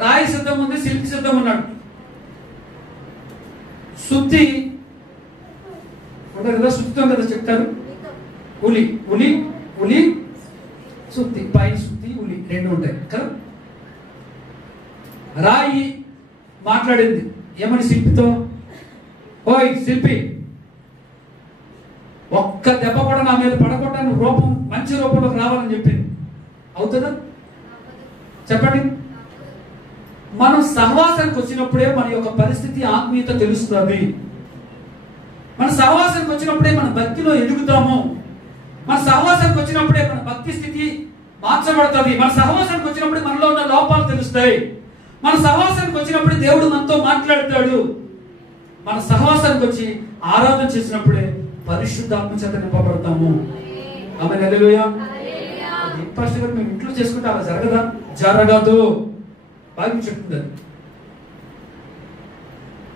రాయి సిద్ధం ఉంది, శిల్పి సిద్ధం ఉన్నాడు. శుద్ధి ఉంటారు కదా, శుద్ధితో కదా చెప్తారు. ఉలి ఉలి ఉలి శుద్ధి, పై శుద్ధి ఉలి రెండు ఉంటాయి కదా. రాయి మాట్లాడింది ఏమని శిల్పితో? ఓయ్ శిల్పి, ఒక్క దెబ్బ కూడా నా మీద పడకుండా నువ్వు రూపం మంచి రూపంలోకి రావాలని చెప్పింది. అవుతుందా చెప్పండి? మనం సహవాసానికి వచ్చినప్పుడే మన యొక్క పరిస్థితి, ఆత్మీయత తెలుస్తుంది. మన సహవాసానికి వచ్చినప్పుడే మన భక్తిలో ఎదుగుతాము. మన సహవాసానికి వచ్చినప్పుడే మన భక్తి స్థితి మార్చబడుతుంది. మన సహవాసానికి వచ్చినప్పుడే మనలో ఉన్న లోపాలు తెలుస్తాయి. మన సహవాసానికి వచ్చినప్పుడే దేవుడు మనతో మాట్లాడతాడు. మన సహవాసానికి వచ్చి ఆరాధన చేసినప్పుడే పరిశుద్ధాత్మ చేత నింపబడతాము. ఆమె హల్లెలూయా. ఫస్ట్ గా మేము ఇంట్లో చేసుకుంటే అలా జరగదా? జరగదు. బైబిల్ చెప్తుంది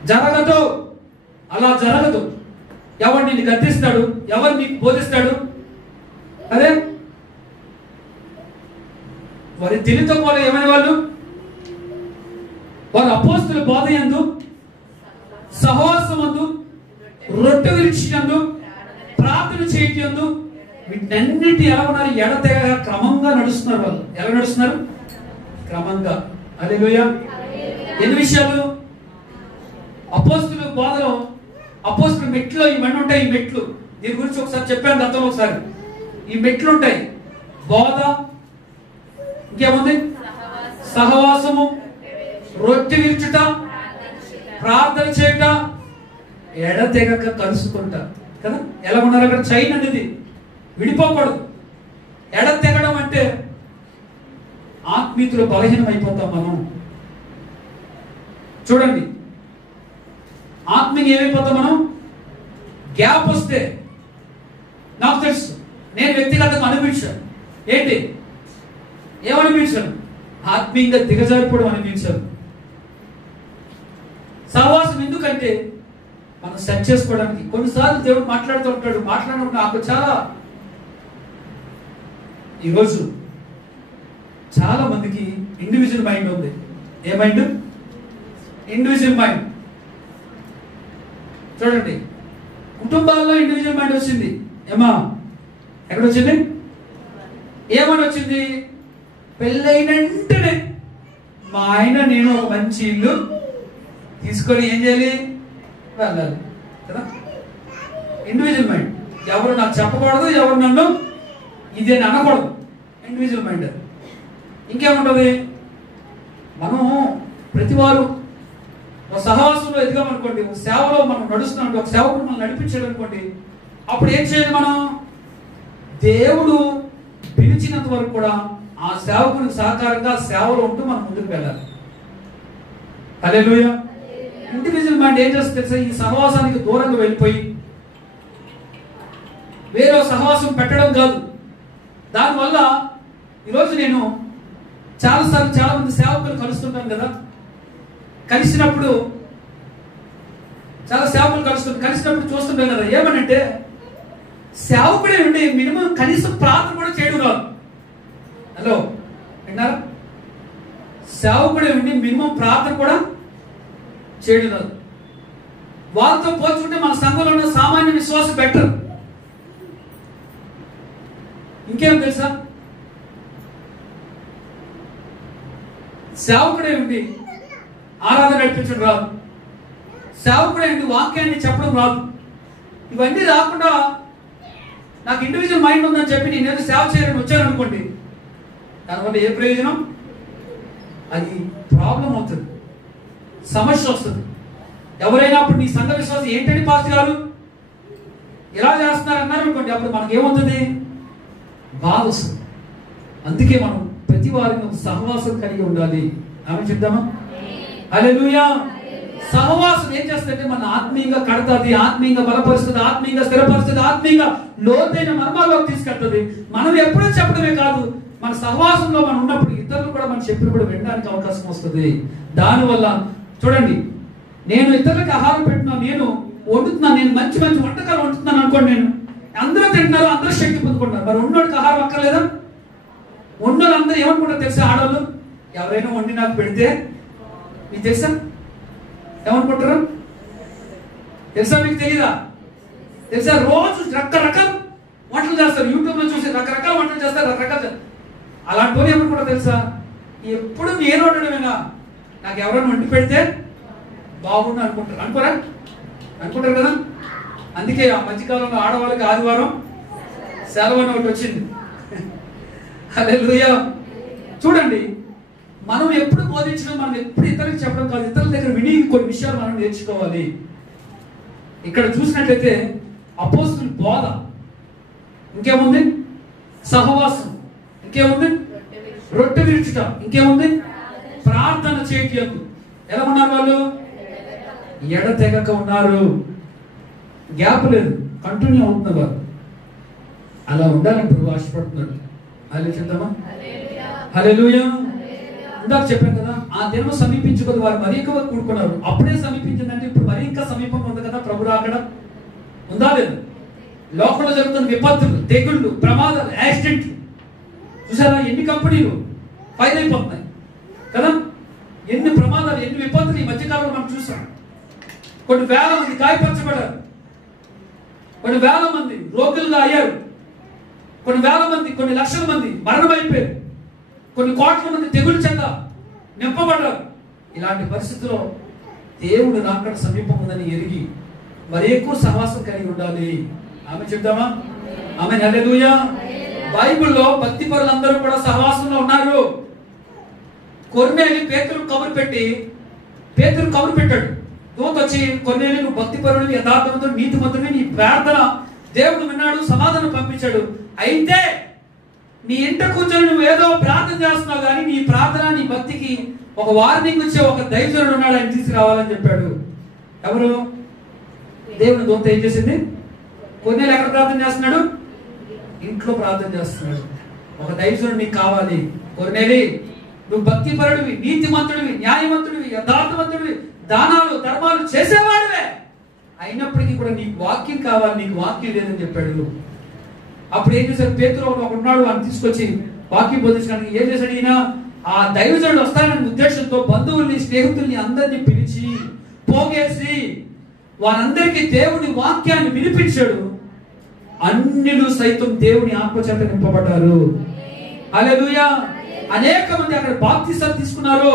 జరగదు, అలా జరగదు. ఎవరు నిన్ను గద్దిస్తాడు? ఎవరు నీకు బోధిస్తాడు? అదే వారి తెలివితో కూడా ఏమైనా వాళ్ళు అపోస్తలుల బోధ యందు సహవాసమందు రొట్టె విరిచినందు ప్రార్థన చేయటందు వీటన్నిటి ఎలా ఉన్నారు? ఎడతెగక క్రమంగా నడుస్తున్నారు. వాళ్ళు ఎలా నడుస్తున్నారు? క్రమంగా. హల్లెలూయా. ఎన్ని విషయాలు? అపోస్తలుల బోధలో అపోస్తలుల మెట్లు ఇవన్నీ ఉంటాయి. ఈ మెట్లు దీని గురించి ఒకసారి చెప్పాను గతంలో. ఒకసారి ఈ మెట్లు ఉంటాయి. బోధ, ఇంకేముంది? సహవాసము, రొట్టె విరుచుట, ప్రార్థన చేయుట, ఎడతెగక కలుసుకుంటా కదా. ఎలా ఉన్నారు అక్కడ? చైన్ అనేది విడిపోకూడదు. ఎడతెగడం అంటే ఆత్మీయతలో బలహీనం అయిపోతాం మనం. చూడండి, ఆత్మీయంగా ఏమైపోతాం మనం? గ్యాప్ వస్తే, నాకు తెలుసు, నేను వ్యక్తిగతంగా అనిపించాను. ఏంటి? ఏమనిపించాను? ఆత్మీయంగా దిగజారిపోవడం అనిపించాను. సహవాసం ఎందుకంటే మనం సెట్ చేసుకోవడానికి. కొన్నిసార్లు దేవుడు మాట్లాడుతూ ఉంటాడు. మాట్లాడినప్పుడు నాకు చాలా, ఈరోజు చాలా మందికి ఇండివిజువల్ మైండ్ ఉంది. ఏ మైండ్? Individual mind. చూడండి, కుటుంబాల్లో ఇండివిజువల్ మైండ్ వచ్చింది. ఏమా ఎక్కడ వచ్చింది? ఏమని వచ్చింది? పెళ్ళైన వెంటనే మా ఆయన నేను ఒక మంచి ఇల్లు తీసుకొని ఏం చేయాలి? వెళ్ళాలి కదా. Individual mind. ఎవరు నాకు చెప్పకూడదు, ఎవరు నన్ను ఇదే అనకూడదు. Individual mind. ఇంకేముంటుంది? మనం ప్రతివారు ఒక సహవాసంలో ఎదిగామనుకోండి, ఒక సేవలో మనం నడుస్తున్నాం, ఒక సేవకుడు మనం నడిపించాడు అనుకోండి, అప్పుడు ఏం చేయాలి? మనం దేవుడు పిలిచినంత వరకు కూడా ఆ సేవకునికి సహకారంగా సేవలో ఉంటూ మనం ముందుకు వెళ్ళాలి. హల్లెలూయా. ఇండివిజువల్ మైండ్ ఏం చేస్తుంది తెలుసా? ఈ సహవాసానికి దూరంగా వెళ్ళిపోయి వేరే సహవాసం పెట్టడం కాదు. దానివల్ల ఈరోజు నేను చాలాసార్లు చాలా మంది సేవకులు కలుస్తుంటాను కదా, కలిసినప్పుడు చాలా సేవకులు కలిసినప్పుడు చూస్తుంటాం కదా, ఏమనంటే సేవకుడే ఉండి మినిమం కనీసం ప్రార్థన కూడా చేయడం రాదు. హలో విన్నారా? సేవకుడే ఉండి మినిమం ప్రార్థన కూడా చేయడం రాదు. వాళ్ళతో పోల్చుకుంటే మన సంఘంలో ఉన్న సామాన్య విశ్వాసం బెటర్. ఇంకేం తెలుసా? సేవకుడే ఉండి ఆరాధన నడిపించడం రాదు, సేవకుడే ఉండి వాక్యాన్ని చెప్పడం రాదు. ఇవన్నీ రాకుండా నాకు ఇండివిజువల్ మైండ్ ఉందని చెప్పి నేను ఏదో సేవ చేయాలని వచ్చాను అనుకోండి, దానివల్ల ఏ ప్రయోజనం? అది ప్రాబ్లం అవుతుంది, సమస్య వస్తుంది. ఎవరైనా అప్పుడు నీ సంఘ విశ్వాసం ఏంటండి పాస్టర్ గారు ఇలా చేస్తున్నారు అన్నారు అనుకోండి, అప్పుడు మనకి ఏమవుతుంది? బాధ వస్తుంది. అందుకే మనం ప్రతి వారిని సహవాసం కలిగి ఉండాలి. ఆమె చెప్దామా? హల్లెలూయా. సహవాసం ఏం చేస్తుందంటే మన ఆత్మీయంగా కడతాది, ఆత్మీయంగా బలపరుస్తుంది, ఆత్మీయంగా స్థిరపరుస్తుంది, ఆత్మీయంగా లోతైన మర్మాల్లోకి తీసుకెళ్తుంది. మనం ఎప్పుడూ చెప్పడమే కాదు, మన సహవాసంలో మనం ఉన్నప్పుడు ఇతరులు కూడా మనం చెప్పినప్పుడు వినడానికి అవకాశం వస్తుంది. దానివల్ల చూడండి, నేను ఇతరులకు ఆహారం పెట్టినా, నేను వండుతున్నాను, నేను మంచి మంచి వంటకాలు వండుతున్నాను అనుకోండి, నేను అందరూ తింటున్నారు, అందరూ శక్తి పొందుకుంటారు. మరి ఉన్నోడికి ఆహారం అక్కర్లేదా? ఉన్నోళ్ళు అందరూ ఏమనుకుంటారు తెలుసా? ఆడవాళ్ళు ఎవరైనా వండి నాకు పెడితే మీకు తెలుసా ఏమనుకుంటారు? తెలుసా? మీకు తెలీదా? తెలుసా? రోజు రకరకాల వంటలు చేస్తారు, యూట్యూబ్ లో చూసి రకరకాల వంటలు చేస్తారు, రకరకాల. అలాంటి వాళ్ళు ఏమనుకుంటారు తెలుసా? ఎప్పుడు నేను వండడమేనా, నాకు ఎవరైనా వండి పెడితే బాగుండు అనుకుంటారు. అనుకుంటారు కదా. అందుకే ఆ మధ్యకాలంలో ఆడవాళ్ళకి ఆదివారం సెలవు అని ఒకటి వచ్చింది. హల్లెలూయా. చూడండి, మనం ఎప్పుడు బోధించడం, మనం ఎప్పుడు ఇతరులకు చెప్పడం కాదు, ఇతరుల దగ్గర విని కొన్ని విషయాలు మనం నేర్చుకోవాలి. ఇక్కడ చూసినట్లయితే అపోస్తుల బోధ, ఇంకేముంది? సహవాసం, ఇంకేముంది? రొట్టె విరుచుట, ఇంకేముంది? ప్రార్థన చేయటం. ఎలా ఉన్నారు వాళ్ళు? ఎడతెగక ఉన్నారు, గ్యాప్ లేదు, కంటిన్యూ అవుతున్నారు వాళ్ళు. అలా ఉండాలని ప్రభు ఆశపడుతున్నాడు. అలా చెప్తామా? హల్లెలూయా. ఇందాక చెప్పాను కదా, ఆ దినం సమీపించుకొని వారు మరీ ఎక్కువ కూడుకున్నారు. అప్పుడే సమీపించిందంటే ఇప్పుడు మరీ ఇంకా సమీపంగా ఉంది కదా ప్రభు రాకడ. ఉందా లేదు? లోకంలో జరుగుతున్న విపత్తులు, తెగుళ్ళు, ప్రమాదాలు, యాక్సిడెంట్లు చూసారా? ఎన్ని కంపెనీలు ఫైర్ అయిపోతున్నాయి కదా, ఎన్ని ప్రమాదాలు, ఎన్ని విపత్తులు ఈ మధ్యకాలంలో మనం చూసాం. కొన్ని వేల మంది గాయపరచబడ్డారు, కొన్ని వేల మంది రోగులుగా అయ్యారు, కొన్ని వేల మంది, కొన్ని లక్షల మంది మరణమైపోయారు, కొన్ని కోట్ల మంది తెగులు చెంద నింపబడ్డారు. ఇలాంటి పరిస్థితుల్లో దేవుడు రాకడ సమీపం ఉందని ఎరిగి మరి ఎక్కువ సహవాసం కలిగి ఉండాలి. ఆమె చెప్తామా? ఆమె హల్లెలూయా. బైబిల్లో భక్తి పరులందరూ కూడా సహవాసంలో ఉన్నారు. కొర్నేలి పేతురు కబురు పెట్టాడు. దూత వచ్చి, కొర్నేలి నువ్వు భక్తి పరుడివి, యథార్థవంతుడు, నీతిమంతుడివి, నీ ప్రార్థన దేవుడు విన్నాడు, సమాధానం పంపించాడు. అయితే నీ ఇంట కూర్చొని నువ్వు ఏదో ప్రార్థన చేస్తున్నావు కానీ నీ ప్రార్థన, నీ భక్తికి ఒక వార్నింగ్ వచ్చే ఒక దైవజనుడు ఉన్నాడు, ఆయన తీసుకురావాలని చెప్పాడు. ఎవరు? దేవుని దూత ఏం చేసింది? కొన్నేళ్ళు ఎక్కడ ప్రార్థన చేస్తున్నాడు? ఇంట్లో ప్రార్థన చేస్తున్నాడు. ఒక దైవజనుడు నీకు కావాలి. కొన్నేలి నువ్వు భక్తి పరుడివి, నీతిమంతుడివి, న్యాయవంతుడివి, యథార్థవంతుడివి, దానాలు ధర్మాలు చేసేవాడివే, అయినప్పటికీ కూడా నీకు వాక్యం కావాలి, నీకు వాక్యం లేదని చెప్పాడు. అప్పుడు ఏం చేశాడు? పేతురు ఒకడున్నాడు, ఆయన తీసుకొచ్చి వాక్యం బోధించడానికి ఏం చేశాడు? ఈయన ఆ దైవజనుడు వస్తానని ఉద్దేశంతో బంధువుల్ని, స్నేహితుల్ని అందరినీ పిలిచి పోగేసి వారందరికీ దేవుని వాక్యాన్ని వినిపించాడు. అన్యులు సైతం దేవుని ఆత్మచేత నింపబడ్డారు. హల్లెలూయా. అనేక మంది అక్కడ బాప్తిసాలు తీసుకున్నారు.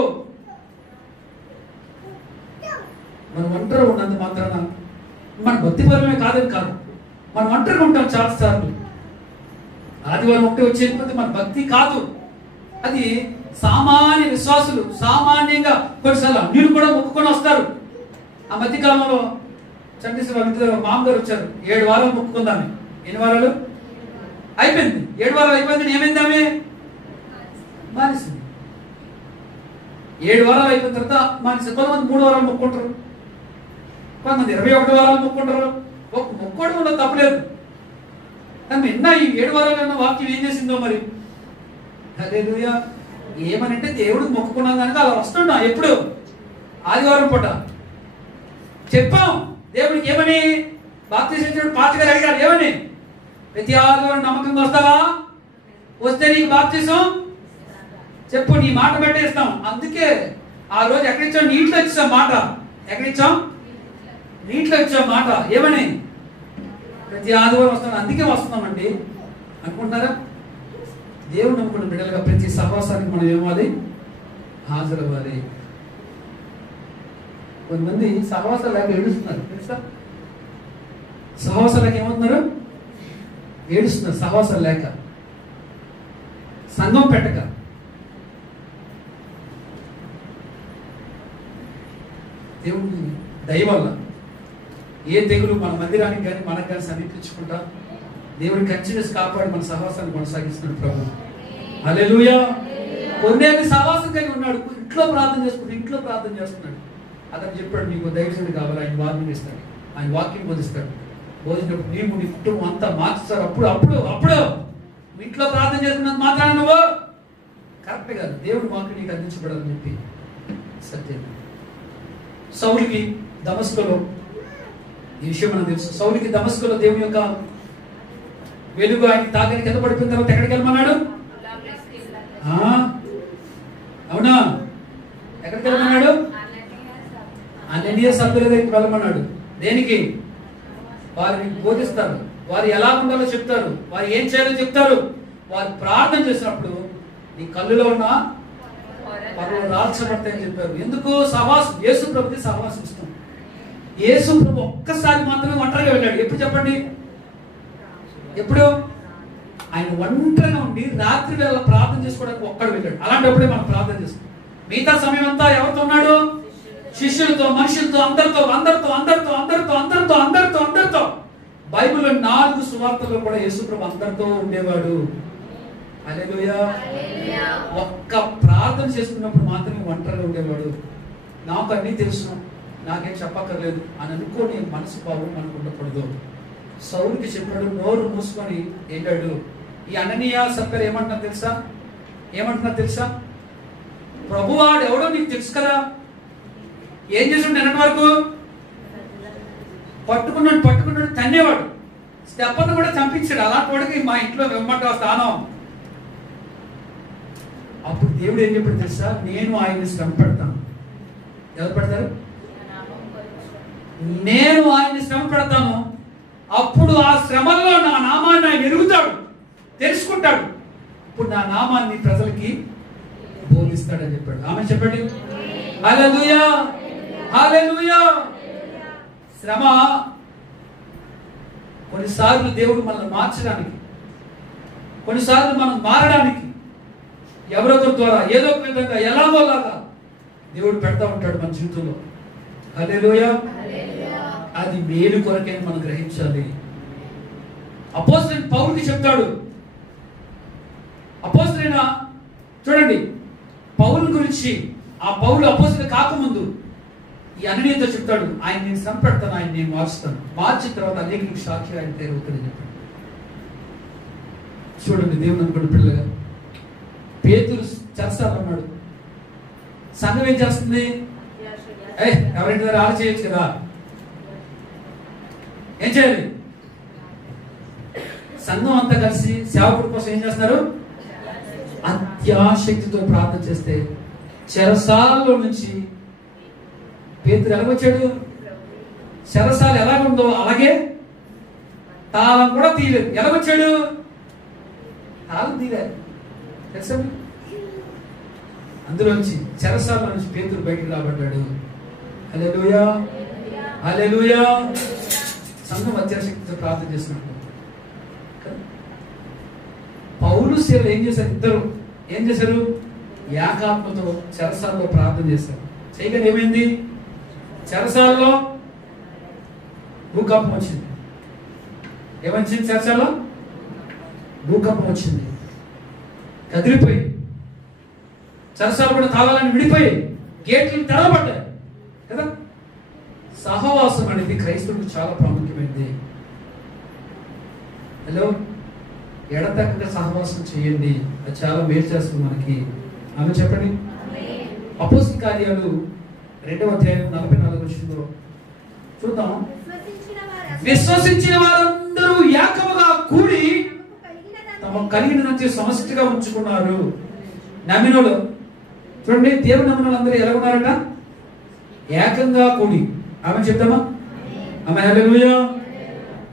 మనం ఒంటరిగా ఉన్నంత మాత్రాన మన భక్తి పరమే కాదని కాదు, మనం ఒంటరిగా ఉంటాం చాలా సార్లు. ఆదివారం ఒకటి వచ్చేకపోతే మన భక్తి కాదు, అది సామాన్య విశ్వాసులు సామాన్యంగా కొన్నిసార్లు మీరు కూడా మొక్కుకొని వస్తారు. ఆ మధ్యకాలంలో చండీశ్వర మామగారు వచ్చారు, 7 వారాలు మొక్కుకుందామే. ఎన్ని వారాలు అయిపోయింది? 7 వారాలు అయిపోయింది. ఏమైందామే? మానేసింది. 7 వారాలు అయిపోయిన తర్వాత మానేసింది. కొంతమంది 3 వారాలు మొక్కుంటారు, కొంతమంది 21 వారాలు మొక్కుంటారు. మొక్కోవడం వల్ల తప్పలేదు, కానీ నిన్న ఈ 7 వారాలన్న వాక్యం ఏం చేసిందో మరి. హల్లెలూయా. ఏమనంటే దేవుడికి మొక్కుకున్నాం కనుక అలా వస్తున్నా. ఎప్పుడు? ఆదివారం పూట చెప్పాం దేవుడికి. ఏమని? బాప్తిసం పాస్టర్ గారు అడిగారు, ఏమని? ప్రతి ఆదివారం నమ్మకంగా వస్తావా? వస్తే నీకు బాప్తిసం చెప్పు, నీ మాట పెట్టేస్తాం. అందుకే ఆ రోజు ఎక్కడిచ్చాం? నీటిలో ఇచ్చాం మాట. ఎక్కడిచ్చాం? నీటిలో ఇచ్చాం మాట. ఏమని? ప్రతి ఆదివారం వస్తాం. అందుకే వస్తున్నామండి అనుకుంటున్నారా? దేవుడు నమ్ముకున్న బిడ్డలుగా ప్రతి సహవాసానికి మనం ఏమవ్వాలి? హాజరవ్వాలి. కొంతమంది సహవాసాలు లేక ఏడుస్తున్నారు తెలుసా? సహవాసాలు లేక ఏమవుతున్నారు? ఏడుస్తున్నారు. సహవాసాలు లేక, సంఘం పెట్టక. దేవుడి దయ వల్ల ఏ తెగులు మన మందిరానికి కానీ మనకు కానీ సమీపించుకుంటా దేవుడిని కంటిన్యూస్ కాపాడి మన సహవాసాన్ని కొనసాగిస్తున్నాడు ప్రభు. హల్లెలూయా. కొన్నేళ్ళు సహవాసం కలిగి ఉన్నాడు, ఇంట్లో ప్రార్థన చేసుకుంటూ ఇంట్లో ప్రార్థన చేస్తున్నాడు. అతను చెప్పాడు, నీకు దైవజనుడు కావాలి, ఆయన వార్నింగ్ ఇస్తాడు, ఆయన వాక్యం బోధిస్తాడు. బోధించినప్పుడు నీవు నీ కుటుంబం అంతా మార్చుతారు. అప్పుడు అప్పుడు అప్పుడు ఇంట్లో ప్రార్థన చేస్తున్నంత మాత్రాన నువ్వు కరెక్ట్ కాదు. దేవుడు వాక్యం నీకు అందించబడాలని చెప్పి సత్యం. సౌలుకి దమస్కులో ఈ విషయం మనకు తెలుసు. సౌలుకి దమస్కులో దేవుని యొక్క వెలుగు ఆయన తాగని కింద పడిపోయిన తర్వాత ఎక్కడికి వెళ్ళమన్నాడు? అవునా? ఎక్కడికి వెళ్ళమన్నాడు? అననీయ సభ్యుల దగ్గరికి వెళ్ళమన్నాడు. దేనికి? వారిని బోధిస్తారు, వారు ఎలా ఉండాలో చెప్తారు, వారు ఏం చేయాలో చెప్తారు. వారు ప్రార్థన చేసినప్పుడు నీ కళ్ళులో ఉన్న పనులు రాల్చబడతాయని చెప్పారు. ఎందుకు? సహవాసం. యేసు ప్రభుకి సహవాసం ఇస్తాం. యేసు ప్రభు ఒక్కసారి మాత్రమే ఒంటరిగా వెళ్ళాడు. ఎప్పుడు చెప్పండి? ఎప్పుడు? ఆయన ఒంటరిగా ఉండి రాత్రి వేళ ప్రార్థన చేసుకోవడానికి ఒక్కడు వెళ్ళాడు. అలాంటప్పుడే మనం ప్రార్థన చేస్తాం. మిగతా సమయం అంతా ఎవరితో ఉన్నాడు? శిష్యులతో, మనుషులతో, అందరితో అందరితో అందరితో అందరితో అందరితో అందరితో అందరితో. బైబిల్లో 4 సువార్తల్లో కూడా యేసు ప్రభు అందరితో ఉండేవాడు. హల్లెలూయా. ఒక్క ప్రార్థన చేసుకున్నప్పుడు మాత్రమే ఒంటరిగా ఉండేవాడు. నాకు అన్నీ తెలుసు, నాకేం చెప్పక్కర్లేదు అని అనుకోని మనసు బాబు మనకు ఉండకూడదు. సౌలుకి చెప్పాడు, నోరు మూసుకొని వెళ్ళాడు. ఈ అననీయ సప్పర్ ఏమంటున్నారు తెలుసా? ఏమంటున్నారు తెలుసా? ప్రభువాడు ఎవడో నీకు తెలుసు కదా. ఏం చేసాడు? నిన్నటి వరకు పట్టుకున్నాడు తన్నేవాడు. స్టెప్పర్ను కూడా చంపించాడు. అలాంటి వాడికి మా ఇంట్లో వెమ్మంటావు స్థానం. అప్పుడు దేవుడు ఏం చెప్పాడు తెలుసా? నేను ఆయన్ని శ్రమ పెడతాను. ఎవరు పెడతారు? నేను ఆయన్ని శ్రమ పెడతాను. అప్పుడు ఆ శ్రమల్లో నా నామాన్ని ఆయన ఎరుగుతాడు, తెలుసుకుంటాడు. ఇప్పుడు నా నామాన్ని ప్రజలకి బోధిస్తాడని చెప్పాడు. ఆమె చెప్పండి. హల్లెలూయా, హల్లెలూయా. శ్రమ కొన్నిసార్లు దేవుడు మనల్ని మార్చడానికి, కొన్నిసార్లు మనం మారడానికి ఎవరొకరి ద్వారా ఏదో ఒక విధంగా ఎలాగోలాగా దేవుడు పెడతా ఉంటాడు మన జీవితంలో. హల్లెలూయా. అది మేలు కొరకే మనం గ్రహించాలి. అపోస్తలుడైన పౌలుకి చెప్తాడు. అపోస్తలుడైన చూడండి పౌలు గురించి, ఆ పౌలు అపోస్తలుడు కాకముందు ఈ అననీయతో చెప్తాడు, ఆయన నేను శ్రమ పెడతాను, ఆయన నేను మార్చుతాను, మార్చిన తర్వాత అనేకులకు సాక్షి ఆయన తేరవుతాడని చెప్పాడు. చూడండి దేవుని అనుకున్న పిల్లగా పేతురు చేస్తానన్నాడు. సంఘం ఏం చేస్తుంది? ఎవరింటి దగ్గర ఆలు చేయొచ్చు కదా. ఏం చేయాలి? సంఘం అంతా కలిసి సేవకుడి కోసం ఏం చేస్తున్నారు? అత్యాశక్తితో ప్రార్థన చేస్తే చెరసాలలో నుంచి పేతురు ఎలాగొచ్చాడు? చెరసాల ఎలాగుందో అలాగే తాళం కూడా తీయలేదు. ఎలాగొచ్చాడు? తాళం తీయలేదు తెలుసా? అందులోంచి చెరసాల నుంచి పేతురు బయటికి రాబడ్డాడు. హల్లెలూయా, హల్లెలూయా. సంఘం అత్యాశక్తితో ప్రార్థన చేసినట్టు పౌలు శీల ఏం చేశారు? ఇద్దరు ఏం చేశారు? ఏకాత్మతో చెరసాలలో ప్రార్థన చేశారు. చేయగానే ఏమైంది? చెరసాలలో భూకంపం వచ్చింది. ఏమొచ్చింది? చెరసాలలో భూకంపం వచ్చింది. కదిలిపోయి చెరసాలు కూడా తాళాలని విడిపోయి గేట్లు తెరవబడ్డాయి కదా. సహవాసం అనేది క్రైస్తవుడికి చాలా ప్రాముఖ్యమైనది. హలో, ఎడతెగక సహవాసం చేయండి, అది చాలా మేలు చేస్తుంది మనకి. ఆమె చెప్పండి. అపోస్తల కార్యాలు 2వ అధ్యాయం 44 చూద్దాం. విశ్వసించిన వారందరూ ఏకముగా కూడి తమ కలిగినంత సమష్టిగా ఉంచుకున్నారు. నమ్మినోడు చూడండి, దేవుని నమ్మిన అందరూ ఎలా ఉన్నారట? ఏకంగా కూడి. ఆమె చెప్తామా? ఆమె హల్లెలూయా,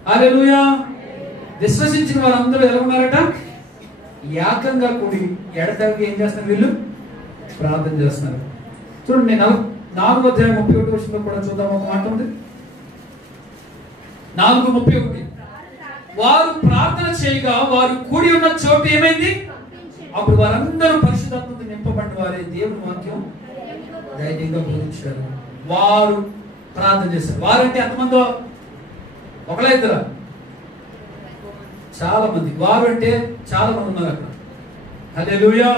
హల్లెలూయా. విశ్వసించిన వారందరూ ఎలా ఉన్నారట? ఏకంగా కూడి ఎడతెగక ఏం చేస్తున్నారు? వీళ్ళు ప్రార్థన చేస్తున్నారు. చూడండి, 4వ అధ్యాయం 31 కూడా చూద్దాం. ఒక మాట ఉంది, 4:31. వారు ప్రార్థన చేయగా వారు కూడి ఉన్న చోటు ఏమైంది? అప్పుడు వారందరూ పరిశుద్ధాత్మతో నింపబడిన వారే దేవుని వాక్యం ధైర్యంగా బోధించారు. వారు ప్రార్థన చేశారు. వారంటే ఎంతమందో? ఒకళ్ళ ఇద్దరా? చాలా మంది. వారు అంటే చాలా మంది ఉన్నారు అక్కడ. హల్లెలూయా.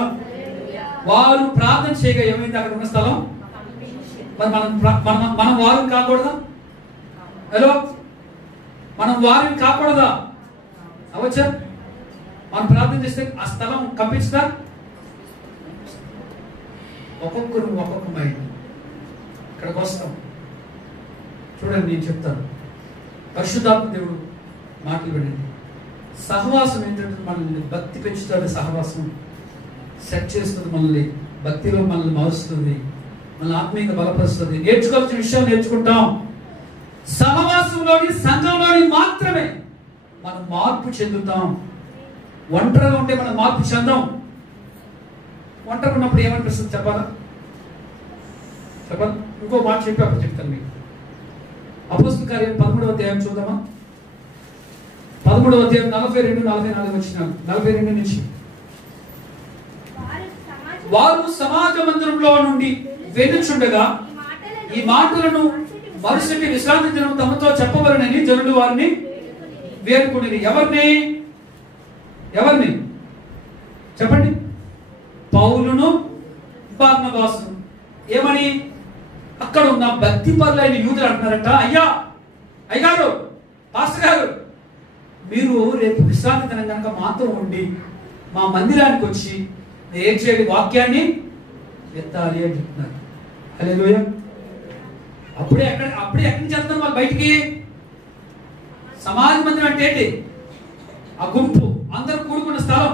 వారు ప్రార్థన చేయగా ఏమైంది? అక్కడ ఉన్న స్థలం మరి మనం వారు కాకూడదా? హలో, మనం వారిని కాకూడదా? అవచ్చా? మనం ప్రార్థన చేస్తే ఆ స్థలం కంపించుతా? ఒక్కొక్కరు ఒక్కొక్క మైండ్. ఇక్కడికి వస్తాం చూడండి, నేను చెప్తాను. పరిశుద్ధాత్మ దేవుడు మాటలు వినండి. సహవాసం ఏంటంటే మనల్ని భక్తి పెంచుతుంది. సహవాసం సెట్ చేస్తుంది, మనల్ని భక్తిలో మనల్ని మారుస్తుంది, మనల్ని ఆత్మీయంగా బలపరుస్తుంది. నేర్చుకోవాల్సిన విషయాలు నేర్చుకుంటాం. సహవాసంలోని సంఘంలోని మాత్రమే మనం మార్పు చెందుతాం. ఒంటరిగా ఉంటే మనం మార్పు చెందాం. ఒంటరి ఉన్నప్పుడు ఏమనిపిస్తుంది చెప్పాలా? చెప్పాలి. ఇంకో మాట చెప్పి అప్పుడు చెప్తాను మీకు. అపోస్తల కార్యం 13వ అధ్యాయం చూద్దామా? 13వ అధ్యాయం 42-44 వచ్చినారు. 42 నుంచి. వారు సమాజ మందిరంలో నుండి వెనుచుండగా ఈ మాటలను మరుసటి విశ్రాంతి దినం తమతో చెప్పవలనని జనులు వారిని వేడుకునేది. ఎవరిని చెప్పండి? పౌలును బర్నబాసును. ఏమని? అక్కడ ఉన్న భక్తి పరులైన యూదులు అంటున్నారట, అయ్యగారు, పాస్టర్ గారు, మీరు రేపు విశ్రాంతి దినం కనుక మాతో ఉండి మా మందిరానికి వచ్చి ఏం చేయాలి? వాక్యాన్ని ఎత్తాలి అని చెప్తున్నారు. హల్లెలూయా. అప్పుడే ఎక్కడి నుంచి వెళ్తున్నారు వాళ్ళు బయటికి? సమాజ మందిరం అంటే ఏంటి? ఆ గుంపు అందరూ కూడుకున్న స్థలం.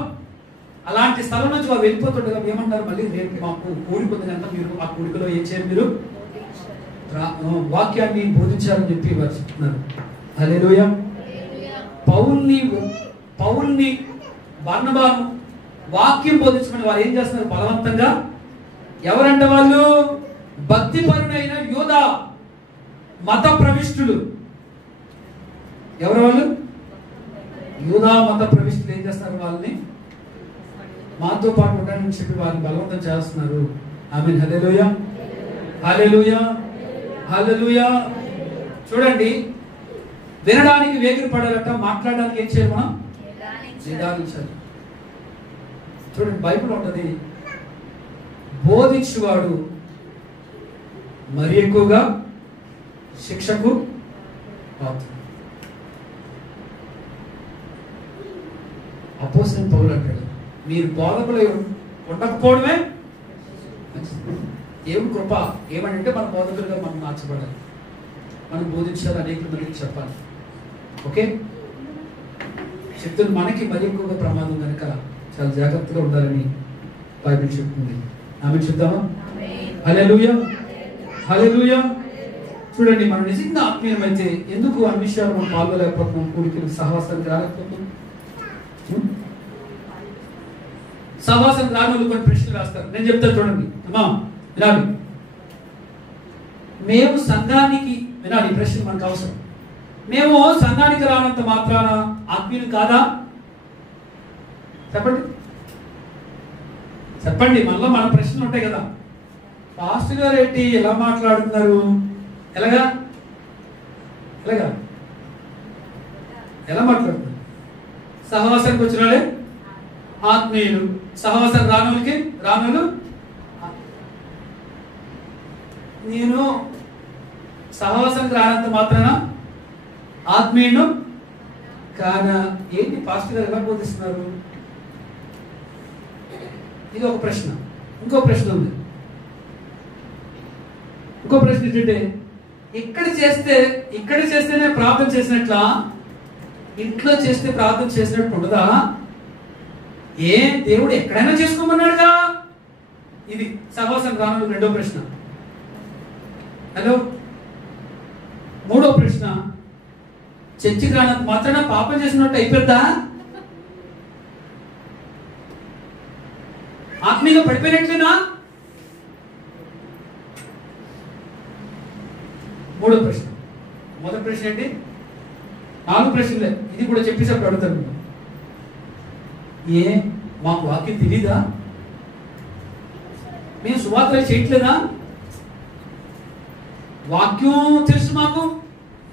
అలాంటి స్థలం నుంచి వాళ్ళు వెళ్ళిపోతుండగా ఏమంటారు? మళ్ళీ రేపు మాకు కూడిపోతుంది కనుక మీరు ఆ కూడికలో ఏం చేయాలి? మీరు వాక్యాన్ని బోధించాలని చెప్పి వారు చెప్తున్నారు. హల్లెలూయా. పౌల్ని బర్నబాను వాక్యం బోధించమని వారు ఏం చేస్తున్నారు? బలవంతంగా. ఎవరంటే వాళ్ళు భక్తిపరుడైన యూదా మత ప్రవిష్టులు. ఎవరు వాళ్ళు? యూదా మత ప్రవిష్టులు ఏం చేస్తున్నారు? వాళ్ళని మాతో పాటు ఉండాలని చెప్పి వారిని బలవంతం చేస్తున్నారు. ఆమేన్. హల్లెలూయా, హల్లెలూయా, హల్లెలూయా. చూడండి, వినడానికి వేగిరి పడాలట, మాట్లాడడానికి ఏం చేయాలి? మనం నిదానించాలి. చూడండి, బైబిల్ ఉంటుంది, బోధించువాడు మరి ఎక్కువగా శిక్షకు పాత్రుడు. అపోస్తలుడైన పౌలు అంటాడు, మీరు బోధకులు ఉండకపోవడమే దేవుని కృప. ఏమంటే మన బోధకులుగా మనం మార్చబడాలి, మనం బోధించాలి, అనేక మందికి చెప్పాలి. ఓకే, చెప్తున్న మనకి మరి ఎక్కువగా ప్రమాదం కనుక చాలా జాగ్రత్తగా ఉండాలని బైబిల్ చెప్తుంది. ఆమె చెప్తామా? హల్లెలూయా, హల్లెలూయా. చూడండి, మనం నిజంగా ఆత్మీయమైతే ఎందుకు అన్ని విషయాలు మనం పాల్గొలేకపోతున్నాం? కూడికి సహవాసానికి రాలేకపోతున్నాం. సహవాసానికి రాని కొన్ని ప్రశ్నలు రాస్తారు. నేను చెప్తాను చూడండి అమ్మా, వినాలి. మేము సంఘానికి, వినాలి, ప్రశ్న మనకు అవసరం. మేము సంఘానికి రానంత మాత్రాన ఆత్మీయులు కాదా? చెప్పండి చెప్పండి. మళ్ళీ మన ప్రశ్నలు ఉంటాయి కదా, పాస్టర్ గారు ఏంటి ఎలా మాట్లాడుతున్నారు, ఎలాగా ఎలాగా ఎలా మాట్లాడుతున్నారు? సహవాసానికి వచ్చిన వాళ్ళే ఆత్మీయులు, సహవాసం రానులు. నేను సహవాసానికి రానంత మాత్రాన ఆత్మీయును కానా? ఏంటి పాస్టర్ గారు ఎలా బోధిస్తున్నారు? ఇది ఒక ప్రశ్న. ఇంకో ప్రశ్న ఉంది. ఇంకో ప్రశ్న ఏంటంటే, ఇక్కడ చేస్తేనే ప్రార్థన చేసినట్లా, ఇంట్లో చేస్తే ప్రార్థన చేసినట్టు ఉండదా? దేవుడు ఎక్కడైనా చేసుకోమన్నాడుగా. ఇది సహవాసం రాను రెండో ప్రశ్న. హలో, మూడో ప్రశ్న, చర్చికి రానంత మాత్రాన పాపం చేసినట్టు అయిపోద్దా? ఆత్మీయంగా పడిపోయినట్లేనా? మూడో ప్రశ్న. మొదటి ప్రశ్న ఏంటి? 4 ప్రశ్నలే. ఇది కూడా చెప్పేసప్పుడు అడుగుతాను, మాకు వాక్యం తెలీదా? మేము సువార్తలు చేయట్లేదా? వాక్యం తెలుసు, మాకు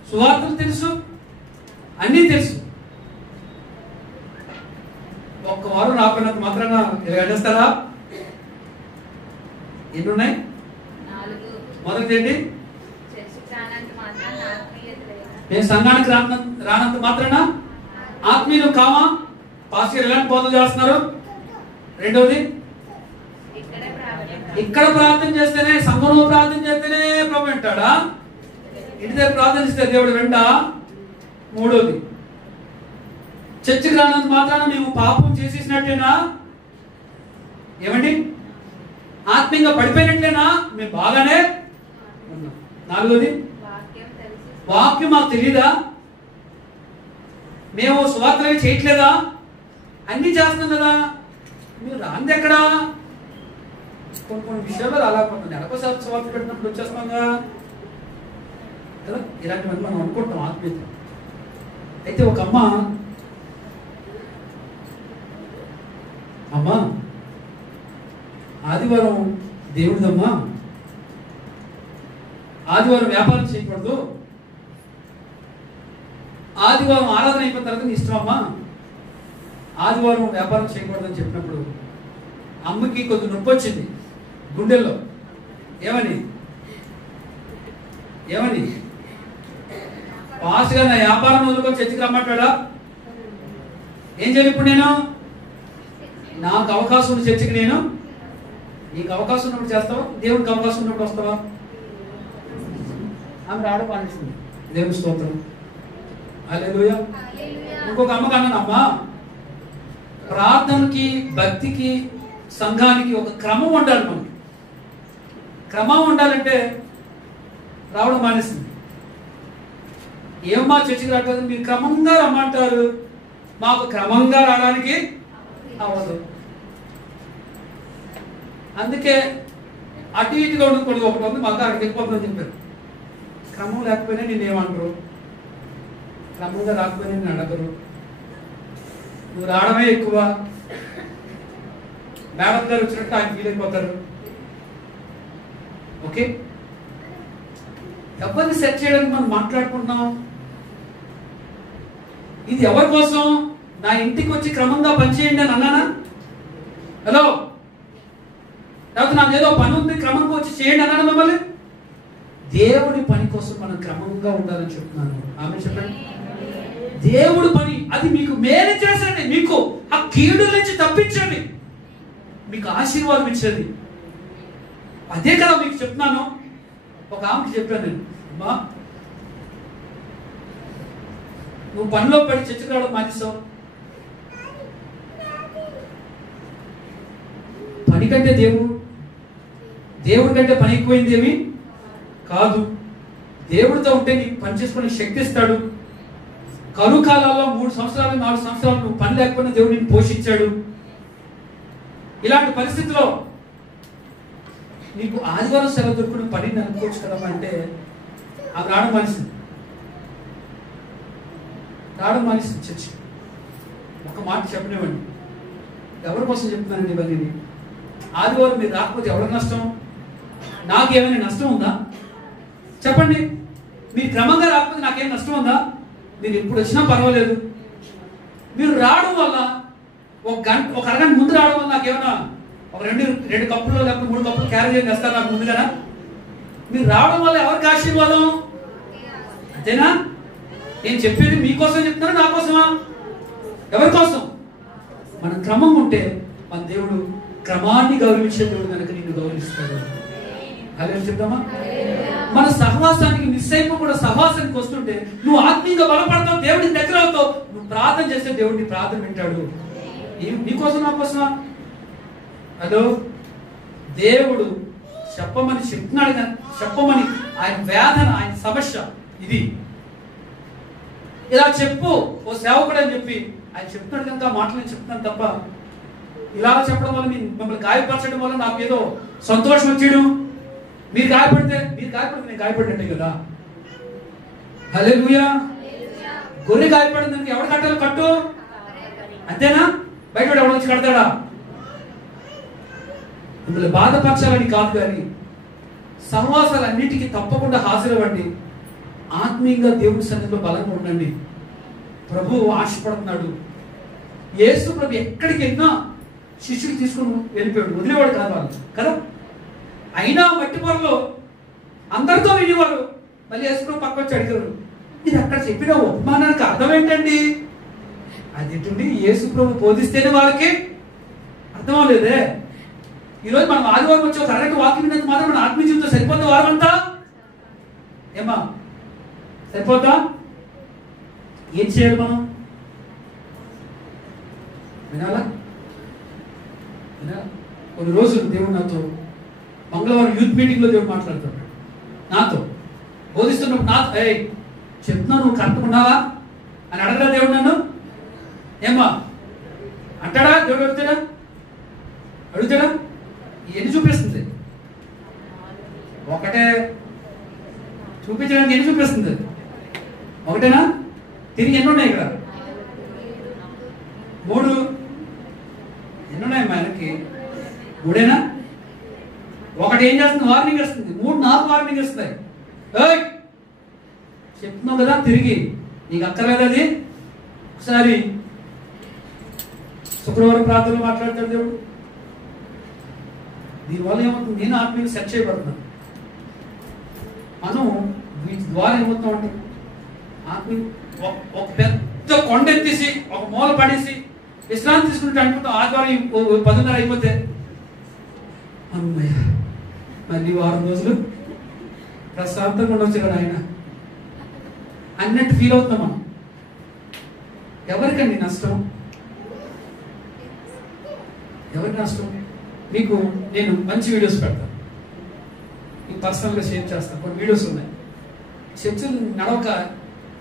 సువార్తలు తెలుసు, అన్నీ తెలుసు. ఒక్క వారం రాకపోయినంత మాత్రాన వెళ్ళేస్తారా? ఎన్ని ఉన్నాయి? మొదటిది ఏంటి? మేము సంఘానికి రానంత మాత్రాన ఆత్మీయులు కావా? పాస్టర్ ఎలాంటి బోధన చేస్తున్నారు? రెండోది, ఇక్కడ ప్రార్థన చేస్తేనే, సంఘంలో ప్రార్థన చేస్తేనే ప్రభు వింటాడా? ఇంటి దగ్గర ప్రార్థనిస్తే దేవుడు వింటా? మూడోది, చర్చికి రానంత మాత్రాన మేము పాపం చేసేసినట్టేనా? ఏమండి, ఆత్మీయంగా పడిపోయినట్లేనా? మేము బాగానే ఉన్నాం. నాలుగోది, వాక్యం మాకు తెలీదా? మేము సువార్తలు చేయట్లేదా? అన్ని చేస్తున్నాం కదా, మీరు రాంది ఎక్కడా? కొన్ని విషయాలు అలా కొంత నెలకోసారి సువార్త పెట్టినప్పుడు వచ్చేస్తాం కదా. ఇలాంటివన్నీ మనం అనుకుంటాం ఆత్మీయత. అయితే ఒక అమ్మ ఆదివారం దేవుడిదమ్మా, ఆదివారం వ్యాపారం చేయకూడదు, ఆదివారం ఆరాధన అయిపోయిన తర్వాత నీ ఇష్టం అమ్మా, ఆదివారం వ్యాపారం చేయకూడదు అని చెప్పినప్పుడు అమ్మకి కొంచెం నొప్పి వచ్చింది గుండెల్లో. ఏమని పాస్గా నా వ్యాపారం వదులుకొని చర్చికి రమ్మంటాడా? ఏం చేయాలి ఇప్పుడు? నేను నాకు అవకాశం ఉంది చర్చికి, నేను నీకు అవకాశం ఉన్నప్పుడు చేస్తావా? దేవుడికి అవకాశం ఉన్నప్పుడు వస్తావా? ఆమె రావడం మానేసింది. దేవుని స్తోత్రం, హల్లెలూయా. ఇంకొక అమ్మకి అన్నాను, అమ్మా ప్రార్థనకి, భక్తికి, సంఘానికి ఒక క్రమం ఉండాలి. మనకి క్రమం ఉండాలంటే రావడం మానేసింది. ఏమమ్మా చర్చికి రావట్లేదు? మీరు క్రమంగా రమ్మంటారు, మాకు క్రమంగా రావడానికి అవ్వదు. అందుకే అటు ఇటుగా ఉండకూడదు. ఒకటి ఉంది మాకు అక్కడికి వెళ్ళిపోతుందని చెప్పారు. క్రమం లేకపోయినా నేనేమంటారు, క్రమంగా రాకపోయినా నేను అడగరు. నువ్వు రావడమే ఎక్కువ, మేడం గారు వచ్చినట్టు ఆయన ఫీల్ అయిపోతారు. ఓకే, ఎవరిని సెట్ చేయడానికి మనం మాట్లాడుకుంటున్నాం? ఇది ఎవరి కోసం? నా ఇంటికి వచ్చి క్రమంగా పనిచేయండి అని అన్నానా? హలో, లేకపోతే నాకు ఏదో పని ఉంది క్రమంగా వచ్చి చేయండి అన్నాను మిమ్మల్ని? దేవుడి పని కోసం మనం క్రమంగా ఉండాలని చెప్తున్నాను. ఆమె చెప్పండి. దేవుడి పని అది మీకు మేలు చేసండి, మీకు ఆ కీడు నుంచి తప్పించండి, మీకు ఆశీర్వాదం ఇచ్చేది అదే కదా మీకు చెప్తున్నాను. ఒక ఆమెకి చెప్పాను నేను, అమ్మా నువ్వు పనిలో పడి చర్చకు రావడం మానేసావు. పని కంటే దేవుడి కంటే పని ఎక్కువైంది ఏమి కాదు. దేవుడితో ఉంటే నీకు పని చేసుకునే శక్తి ఇస్తాడు. కరువు కాలాల్లో 3 సంవత్సరాలు 4 సంవత్సరాలు నువ్వు పని లేకపోయినా దేవుడు నిన్ను పోషించాడు. ఇలాంటి పరిస్థితిలో నీకు ఆదివారం సెలవు దొరుకుని పనిని అనుకోవచ్చు కదమ్మా అంటే ఆమె రావడం మానేసింది చర్చి. ఒక మాట చెప్పనివ్వండి, ఎవరి కోసం చెప్తున్నానండి ఇవన్నీ? ఆదివారం మీరు రాకపోతే ఎవరికి నష్టం? నాకేమైనా నష్టం ఉందా చెప్పండి? మీరు క్రమంగా రాకపోతే నాకేం నష్టం ఉందా? మీరు ఎప్పుడు వచ్చినా పర్వాలేదు. మీరు రావడం వల్ల ఒక అరగంట ముందు రావడం వల్ల నాకేమైనా ఒక రెండు కప్పులు లేకపోతే 3 కప్పులు క్యారేజ్ చేస్తారు నాకు ముందుగానా? మీరు రావడం వల్ల ఎవరికి ఆశీర్వాదం? అంతేనా? నేను చెప్పేది మీకోసం చెప్తున్నా, నా కోసమా? ఎవరి కోసం? మనం క్రమంగా ఉంటే మన దేవుడు క్రమాన్ని గౌరవించే దేవుడు కనుక నిన్ను గౌరవిస్తాడు. అదే చెప్తామా? మన సహవాసానికి మిస్ అయిపోకుండా సహవాసానికి వస్తుంటే నువ్వు ఆత్మీయంగా బలపడతావు, దేవుడికి దగ్గర అవుతావు. నువ్వు ప్రార్థన చేస్తే దేవుడిని ప్రార్థన వింటాడు. నీకోసం నా కోసమా? హలో, దేవుడు చెప్పమని చెప్తున్నాడు కానీ చెప్పమని ఆయన వేదన, ఆయన సమస్య ఇది. ఇలా చెప్పు ఓ సేవకుడు అని చెప్పి ఆయన చెప్తున్నాడు కనుక మాటలు నేను చెప్తున్నాను తప్ప ఇలా చెప్పడం వల్ల మిమ్మల్ని గాయపరచడం వల్ల నాకు ఏదో సంతోషం వచ్చేయడం. మీరు గాయపడితే నేను గాయపడినట్టే కదా. హల్లెలూయా. గొర్రె గాయపడిందానికి ఎవడు కట్టాలి? కట్టు. అంతేనా? బయట ఎవడు వచ్చి కడతాడా? మిమ్మల్ని బాధపరచాలని కాదు, కానీ సహవాసాలన్నిటికీ తప్పకుండా హాజరవ్వండి. ఆత్మీయంగా దేవుని సన్నిధిలో బలంగా ఉండండి. ప్రభువు ఆశపడుతున్నాడు. యేసు ప్రభు ఎక్కడికి వెళ్ళినా శిష్యుడు తీసుకుని వెళ్ళిపోయాడు, వదిలేవాడు కాదు వాళ్ళు కదా. అయినా మట్టి పొరలో అందరితో వినేవారు. మళ్ళీ యేసు ప్రభు పక్క వచ్చి అడిగారు, మీరు అక్కడ చెప్పిన ఉపమానానికి అర్థం ఏంటండి? అది యేసు ప్రభు బోధిస్తేనే వాళ్ళకి అర్థం అవ్వలేదే. ఈరోజు మనం ఆదివారం వచ్చి ఒక అరగంట వాక్యం విన్నందుకు మాత్రం మన ఆత్మీయ జీవితం సరిపోతా? వారం అంతా ఏమా సరిపోతా? ఏం చేయాలి మనం? వినాలా? కొన్ని రోజులు దేవుడు నాతో మంగళవారం యూత్ మీటింగ్ లో దేవుడు మాట్లాడుతున్నాడు నాతో, బోధిస్తున్నప్పుడు నాతో చెప్తున్నా నువ్వు కరెక్ట్గా ఉన్నావా అని అడగరా దేవుడు నన్ను? ఏమ్మా అంటాడా దేవుడు? అడుగుతాడా? ఎన్ని చూపిస్తుంది? ఒకటే చూపించడానికి ఎన్ని చూపిస్తుంది? ఒకటేనా? తిరిగి ఎన్ని ఉన్నాయి ఇక్కడ? 3 ఎన్నున్నాయమ్మా ఆయనకి? 3ఏనా? ఒకటి ఏం చేస్తుంది? వార్నింగ్ ఇస్తుంది. 3 4 వార్నింగ్ ఇస్తాయి. చెప్తున్నావు కదా తిరిగి, నీకు అక్కర్లేదు అది. ఒకసారి శుక్రవారం ప్రార్థనలో మాట్లాడతాడు దేవుడు. దీనివల్ల ఏమవుతుంది? నేను ఆత్మీయంగా సెట్ చేయబడుతున్నాను. మనం వీటి ద్వారా ఏమవుతామంటే ఆత్మీయ ఒక పెద్ద కొండ ఎత్తేసి ఒక మూల పడేసి విశ్రాంతి తీసుకుంటే అనుకుంటాం. ఆదివారం 10:30 అయిపోతే అమ్మయ్య మళ్ళీ 6 రోజులు ప్రశాంతంగా ఉండొచ్చు కదా ఆయన అన్నట్టు ఫీల్ అవుతాం మనం. ఎవరికండి నష్టం? ఎవరికి నష్టం? మీకు నేను మంచి వీడియోస్ పెడతాను, మీకు పర్సనల్గా షేర్ చేస్తాను. కొన్ని వీడియోస్ ఉన్నాయి. చర్చలు నడవక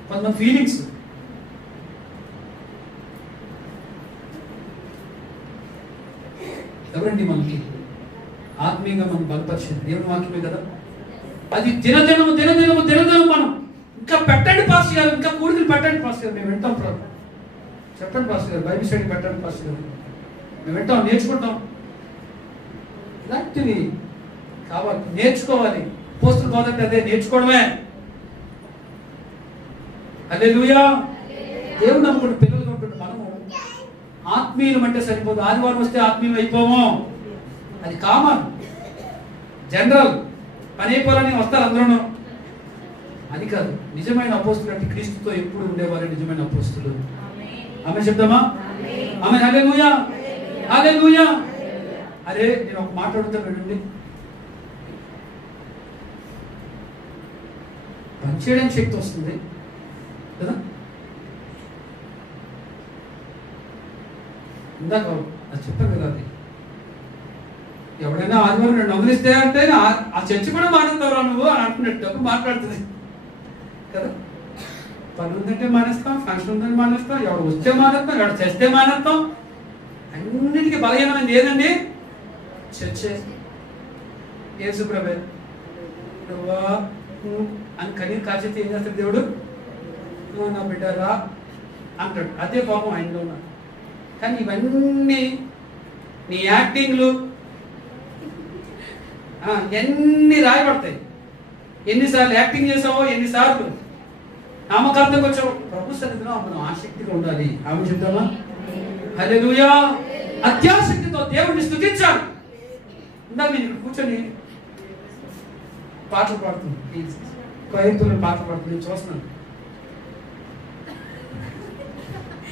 కొంతమంది ఫీలింగ్స్, ఎవరండి మనకి ఆత్మీయంగా మనం బలపరిచింది? దేవుని వాక్యమే కదా. అది దినదినము మనం ఇంకా పెట్టండి పాస్టర్ గారు, ఇంకా కూడికలు పెట్టండి పాస్టర్ గారు, మేము వింటాం. చెప్పండి పాస్టర్ గారు, బైబిల్ స్టడీ పెట్టండి పాస్టర్ గారు, మేము వింటాం, నేర్చుకుంటాం. ఇలాంటివి కావాలి, నేర్చుకోవాలి. పోస్టులు పోదంటే అదే నేర్చుకోవడమే. హల్లెలూయా. దేవుడు నమ్ముకుంటే పిల్లలు ఉంటుంటే మనము ఆత్మీయులు అంటే సరిపోదు. ఆదివారం వస్తే ఆత్మీయులు అయిపోము, అది కామన్, జనరల్. పని అయిపోవాలని వస్తారు అందరూ, అది కాదు. నిజమైన అపోస్తులు అంటే క్రీస్తుతో ఎప్పుడు ఉండేవారు నిజమైన అపోస్తులు. ఆమె చెప్తామా? ఆమె హల్లెలూయా, హల్లెలూయా. అరే నేను ఒక మాట అడుగుతాను వినండి. పనిచేయడానికి శక్తి వస్తుంది కదా. ఇందాక అది చెప్పాను కదా, అది ఎవడైనా ఆదివారం నన్ను నమ్మలిస్తే అంటే ఆ చర్చ కూడా మానేస్తావురా నువ్వు అని అంటున్నట్టు అప్పుడు మాట్లాడుతుంది కదా. పని ఉందంటే మానేస్తాం, ఫంక్షన్ ఉందని మానేస్తాం, ఎవడు వస్తే మానేస్తాం, ఎవడు చేస్తే మానేస్తాం. అన్నిటికీ బలహీనమైంది ఏదండి? చర్చే. యేసు ప్రభే నువ్వా అని కనీరు కాచేస్తే ఏం చేస్తాడు దేవుడు? నువ్వు నా బిడ్డ రా అంటాడు. అదే పాపం ఆయనలో ఉన్నాడు. కానీ ఇవన్నీ నీ యాక్టింగ్లు, ఎన్ని రాయబడతాయి, ఎన్నిసార్లు యాక్టింగ్ చేసావో, ఎన్నిసార్లు నామకార్థంగా వచ్చావు. ప్రభు సన్నిధిలో మనం ఆసక్తిగా ఉండాలి. ఆమె చెప్తామా? హల్లెలూయా. అత్యాసక్తితో దేవుడిని స్తుతించాలి. ఇందాక నేను ఇక్కడ కూర్చొని పాటలు పాడుతుంది, కొయ్యతులను పాటలు పాడుతుంది, చూస్తున్నాను.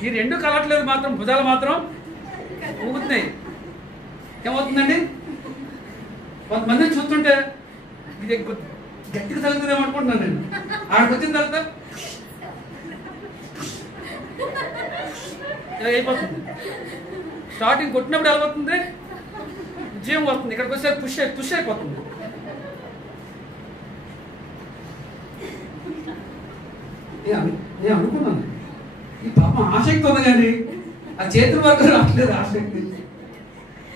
ఈ రెండు కలవట్లేదు, మాత్రం భుజాలు మాత్రం ఊగుతున్నాయి. ఏమవుతుందండి? కొంతమందిని చూస్తుంటే ఇది గట్టిగా తగ్గుతుందేమో అనుకుంటున్నాను నేను. ఆడికి వచ్చిన తర్వాత అయిపోతుంది. స్టార్టింగ్ కొట్టినప్పుడు ఎలా అవుతుంది, విజయం వస్తుంది. ఇక్కడికి వచ్చే పుష్ అయిపోతుంది. నేను అనుకున్నాను ఈ పాప ఆసక్తి ఉంది కానీ ఆ చేతుల వరకు రావట్లేదు ఆసక్తి.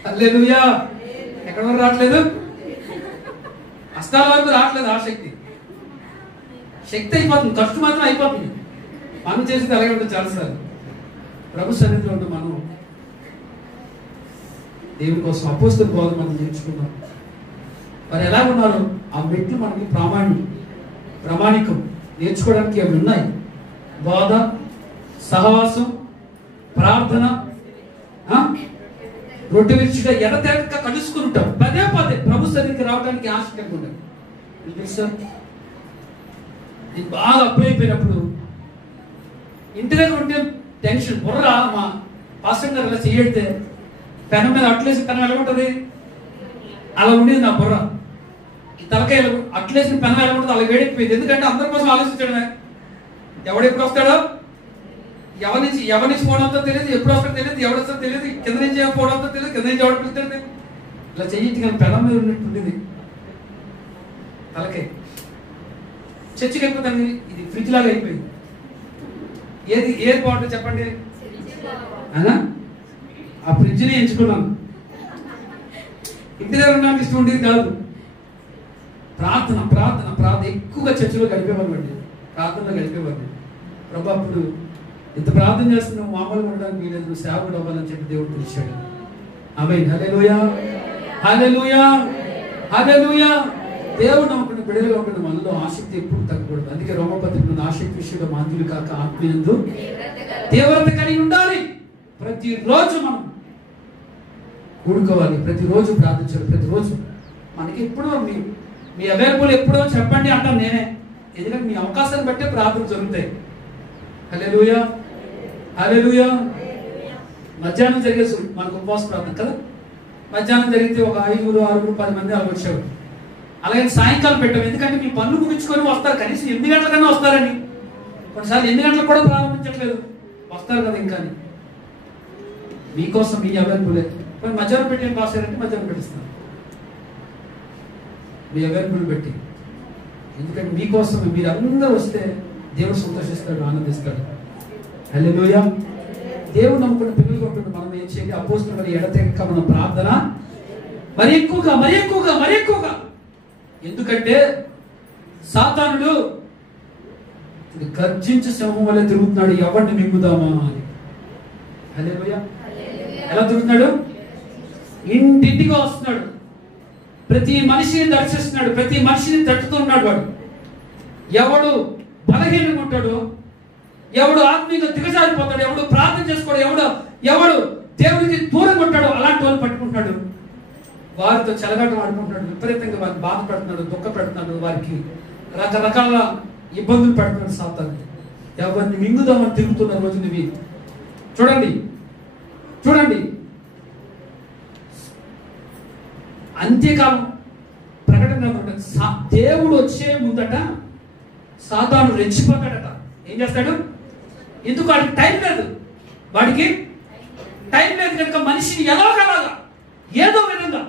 హల్లెలూయా. ఎక్కడి వరకు రావట్లేదు? హస్తాల వరకు రావట్లేదు ఆసక్తి. శక్తి అయిపోతుంది, ఖర్చు మాత్రం అయిపోతుంది. మనం చేసేది అలాగే ఉంటుంది చాలాసార్లు. ప్రభు సన్నిధిలో ఉంటే మనం దేవుని కోసం అపోస్తల బోధ మనం నేర్చుకున్నాం. మరి ఎలా ఉన్నారు? ఆ మెట్లు మనకి ప్రామాణికం నేర్చుకోవడానికి అవి ఉన్నాయి. బోధ, సహవాసం, ప్రార్థన, రొట్టె విరుచుట, ఎడతెగక కలుసుకుని ఉంటాం. పదే ప్రభు సన్నిధికి రావడానికి ఆసక్తి ఉంటాం. తెలుసా, బాగా అప్పుడైపోయినప్పుడు ఇంటి దగ్గర ఉంటే టెన్షన్, బుర్ర మా పాస్టర్ గారు ఇలా చేయడితే పెనం మీద అట్లేసి పెనం ఎలా ఉంటుంది, అలా ఉండేది నా బుర్ర. ఈ తలకాయ అట్లేసిన పెనం ఎలా ఉంటుంది, అలా వేడెక్కిపోయింది. ఎందుకంటే అందరి కోసం ఆలోచించడమే. ఎవడెప్పుడు వస్తాడో, ఎవరి నుంచి పోవడంతో తెలియదు, ఎప్పుడు వస్తాడో తెలియదు, ఎవడు వస్తాడో తెలియదు, కింద నుంచి పోవడంతో తెలియదు, కింద నుంచి ఎవడు పిలుస్తాడు. ఇలా చెయ్యి కానీ పెనం మీద ఉన్నట్టు ఉండేది తలకాయ. చర్చికి అయిపోతాను, ఇది ఫ్రిడ్జ్ లాగా అయిపోయింది. ఏది బాగుంటుంది చెప్పండి? ఆ ఫ్రిడ్జ్ని ఎంచుకున్నాను. ఇంటి దగ్గర ఉండడానికి ఇష్టం ఉండేది కాదు. ప్రార్థన ఎక్కువగా చర్చిలో గడిపేవాళ్ళండి, ప్రార్థనలో గడిపేవాడిని. ప్రభు అప్పుడు ఇంత ప్రార్థన చేస్తున్నావు, మామూలుగా ఉండడానికి వీలేదు, నువ్వు సేవకుడు అవ్వాలని చెప్పి దేవుడు పిలిచాడు. ఆమేన్. హల్లెలూయా, హల్లెలూయా, హల్లెలూయా. దేవుడు నమ్ముకున్న బిడ్డలుగా ఉంటుంది. మనలో ఆసక్తి ఎప్పుడు తగ్గకూడదు. అందుకే రోమపత్రికలో ఆసక్తి విషయంలో మాంద్యులు కాక ఆత్మీయందు తీవ్రత కలిగి ఉండాలి. ప్రతిరోజు మనం కూడుకోవాలి, ప్రతిరోజు ప్రార్థించాలి. ప్రతిరోజు మనకి ఎప్పుడో మీ అవైలబుల్ ఎప్పుడో చెప్పండి అంటాను నేనే. ఎందుకంటే మీ అవకాశాన్ని బట్టే ప్రార్థనలు జరుగుతాయి. హల్లెలూయా, హల్లెలూయా. మధ్యాహ్నం జరిగేసి మనకు ఉపవాస ప్రార్థన కదా. మధ్యాహ్నం జరిగితే ఒక 5, 6, 10 మంది అలా వచ్చేవారు. అలాగే సాయంకాలం పెట్టాం, ఎందుకంటే మీ పనులు ముగించుకొని వస్తారు. కనీసం 8 గంటలకన్నా వస్తారని. కొన్నిసార్లు 8 గంటలకు కూడా ప్రారంభించట్లేదు, వస్తారు కదా. ఇంకా మీకోసం మీ అవైలబులే. కొన్ని మధ్యాహ్నం పెట్టి ఏం పాసారంటే మధ్యాహ్నం పెట్టిస్తాను, మీ అవైలబుల్ పెట్టి. ఎందుకంటే మీకోసం మీరందరూ వస్తే దేవుడు సంతోషిస్తాడు, ఆనందిస్తాడు. హల్లెలూయా. దేవుడు నమ్ముకున్న పిల్లలు ఉంటుంది. మనం ఏం చేయాలి? అపోస్తలుల ఎడతెగక మన ప్రార్థన మరి ఎక్కువగా. ఎందుకంటే సాతానుడు గర్జించే సింహం వల్ల తిరుగుతున్నాడు, ఎవరిని మింగుదామా అని. హల్లెలూయా. ఎలా తిరుగుతున్నాడు? ఇంటింటికి వస్తున్నాడు, ప్రతి మనిషిని దర్శిస్తున్నాడు, ప్రతి మనిషిని తట్టుతున్నాడు. వాడు ఎవడు బలహీనంగా ఉంటాడు, ఎవడు ఆత్మీయంగా దిగజారిపోతాడు, ఎవడు ప్రార్థన చేసుకోడు, ఎవడు దేవుడికి దూరంగా ఉంటాడో అలాంటి వాళ్ళు పట్టుకుంటున్నాడు. వారితో చెలగాటం ఆడుకుంటున్నాడు, విపరీతంగా వారిని బాధ పెడుతున్నాడు, దుఃఖ పెడుతున్నాడు, వారికి రకరకాల ఇబ్బందులు పెడుతున్నాడు సాతాను. ఎవరిని మింగుదామని తిరుగుతున్న రోజు ఇవి. చూడండి అంత్యకాలం ప్రకటన. దేవుడు వచ్చే ముందట సాతాను రెచ్చిపోతాడట. ఏం చేస్తాడు? ఎందుకు? వాడికి టైం లేదు. కనుక మనిషిని ఎలాగలాగా ఏదో విధంగా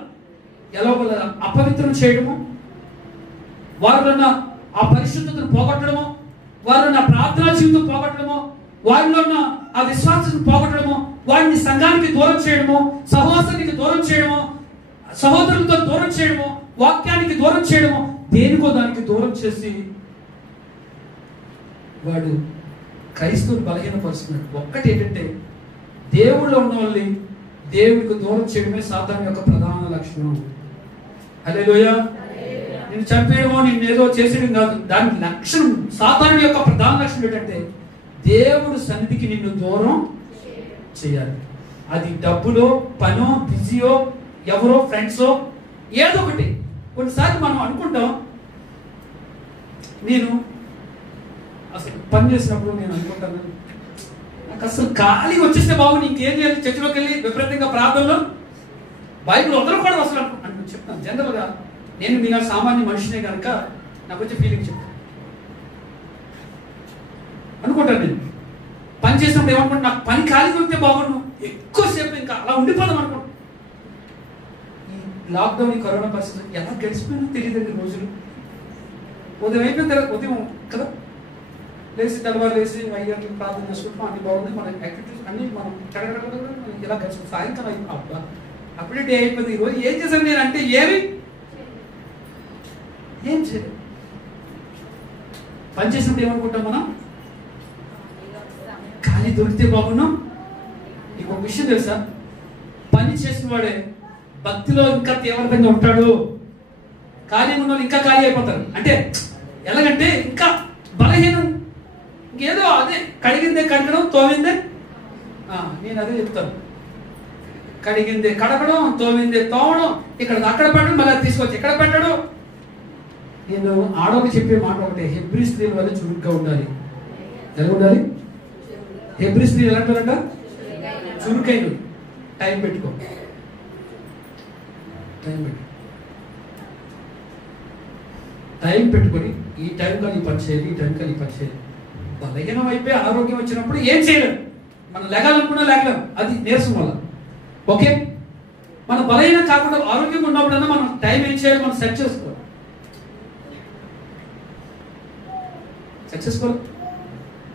ఎలాగోలాగా అపవిత్రం చేయడము, వారిలో ఆ పరిశుద్ధతను పోగొట్టడము, వారిలో ప్రార్థనా జీవితం పోగొట్టడము, వారిలో ఆ విశ్వాసాన్ని పోగొట్టడము, వారిని సంఘానికి దూరం చేయడము, సహవాసానికి దూరం చేయడము, సహోదరులతో దూరం చేయడము, వాక్యానికి దూరం చేయడము, దేనికో దానికి దూరం చేసి వాడు క్రైస్తవుని బలహీనపరుస్తున్నాడు. ఒక్కటి ఏంటంటే దేవుళ్ళో ఉన్న వాళ్ళని దేవుడికి దూరం చేయడమే సాతాను యొక్క ప్రధాన లక్షణం. హల్లెలూయా. నేను చంపేయడమో నిన్ను ఏదో చేసేయడం కాదు. దాని లక్షణం, సాతానుడి యొక్క ప్రధాన లక్షణం ఏంటంటే దేవుడు సన్నిధికి నిన్ను దూరం చేయాలి. అది డబ్బులో, పనో, బిజీయో, ఎవరో ఫ్రెండ్సో, ఏదో ఒకటి. కొన్నిసార్లు మనం అనుకుంటాం, నేను అసలు పని చేసినప్పుడు నేను అనుకుంటాను, నాకు అసలు ఖాళీ వచ్చేస్తే బాగుంది, ఇంకేం చేయాలి, చర్చిలోకి వెళ్ళి విపరీతంగా ప్రార్థనలో బైబిల్ వదలకూడదు అసలు అని చెప్తాను. జనరల్గా నేను మీలా సామాన్య మనిషినే కనుక నాకు వచ్చే ఫీలింగ్ చెప్తాను. అనుకుంటాను నేను పని చేసినప్పుడు ఏమనుకుంటా, నాకు పని ఖాళీ దొరికితే బాగుండు, ఎక్కువసేపు ఇంకా అలా ఉండిపోదాం అనుకుంటా. ఈ లాక్డౌన్, ఈ కరోనా పరిస్థితి ఎలా గడిచిపోయిందో తెలియదండి. రోజులు ఉదయం అయిపోయిన తర్వాత, ఉదయం కదా లేచి తెల్లవారు లేచి 5 గంటలకు ప్రార్థన చేసుకుంటాం, అన్ని బాగుంది, మన యాక్టివిటీస్ అన్ని మనం ఇలా గడిచిపోతాం. సాయంకాలం అయిపోయి అప్పుడే డే అయిపోయింది. ఈరోజు ఏం చేశాను నేను అంటే ఏం చేయలేదు. పని చేసినప్పుడు ఏమనుకుంటాం మనం, ఖాళీ దొరికితే బాగున్నాం. నీకు ఒక విషయం తెలుసా, పని చేసిన వాడే భక్తిలో ఇంకా తీవ్రంగా ఉంటాడు. ఖాళీ ఉన్న వాళ్ళు ఇంకా ఖాళీ అయిపోతారు. అంటే ఎలాగంటే ఇంకా బలహీనం. ఇంకేదో అదే కడిగిందే కడగడం, తోమిందే, నేను అదే చెప్తాను, కడిగిందే కడగడం, తోమిందే తోమడం, ఇక్కడ అక్కడ పెట్టడం, మళ్ళీ తీసుకొచ్చి ఇక్కడ పెట్టడం. నేను ఆడోకి చెప్పే మాట ఒకటే, హెబ్రీ స్త్రీల వల్ల చురుగ్గా ఉండాలి. ఎలా ఉండాలి? హెబ్రీ స్త్రీలు ఎలా ఉంటారంట? చురుకైన. టైం పెట్టుకో, టైం పెట్టుకొని ఈ టైం కానీ ఈ పని చేయాలి, ఈ టైం కానీ ఈ పని చేయాలి. బలహీనం అయిపోయి అనారోగ్యం వచ్చినప్పుడు ఏం చేయలేం. మనం లేగాలనుకున్నా లేగలేం, అది నీరసం వల్ల. ఓకే, మన బలహీనం కాకుండా ఆరోగ్యం ఉన్నప్పుడన్నా మనం టైం ఏం చేయాలి, మనం సెట్ చేసుకోవాలి. సక్సెస్ఫుల్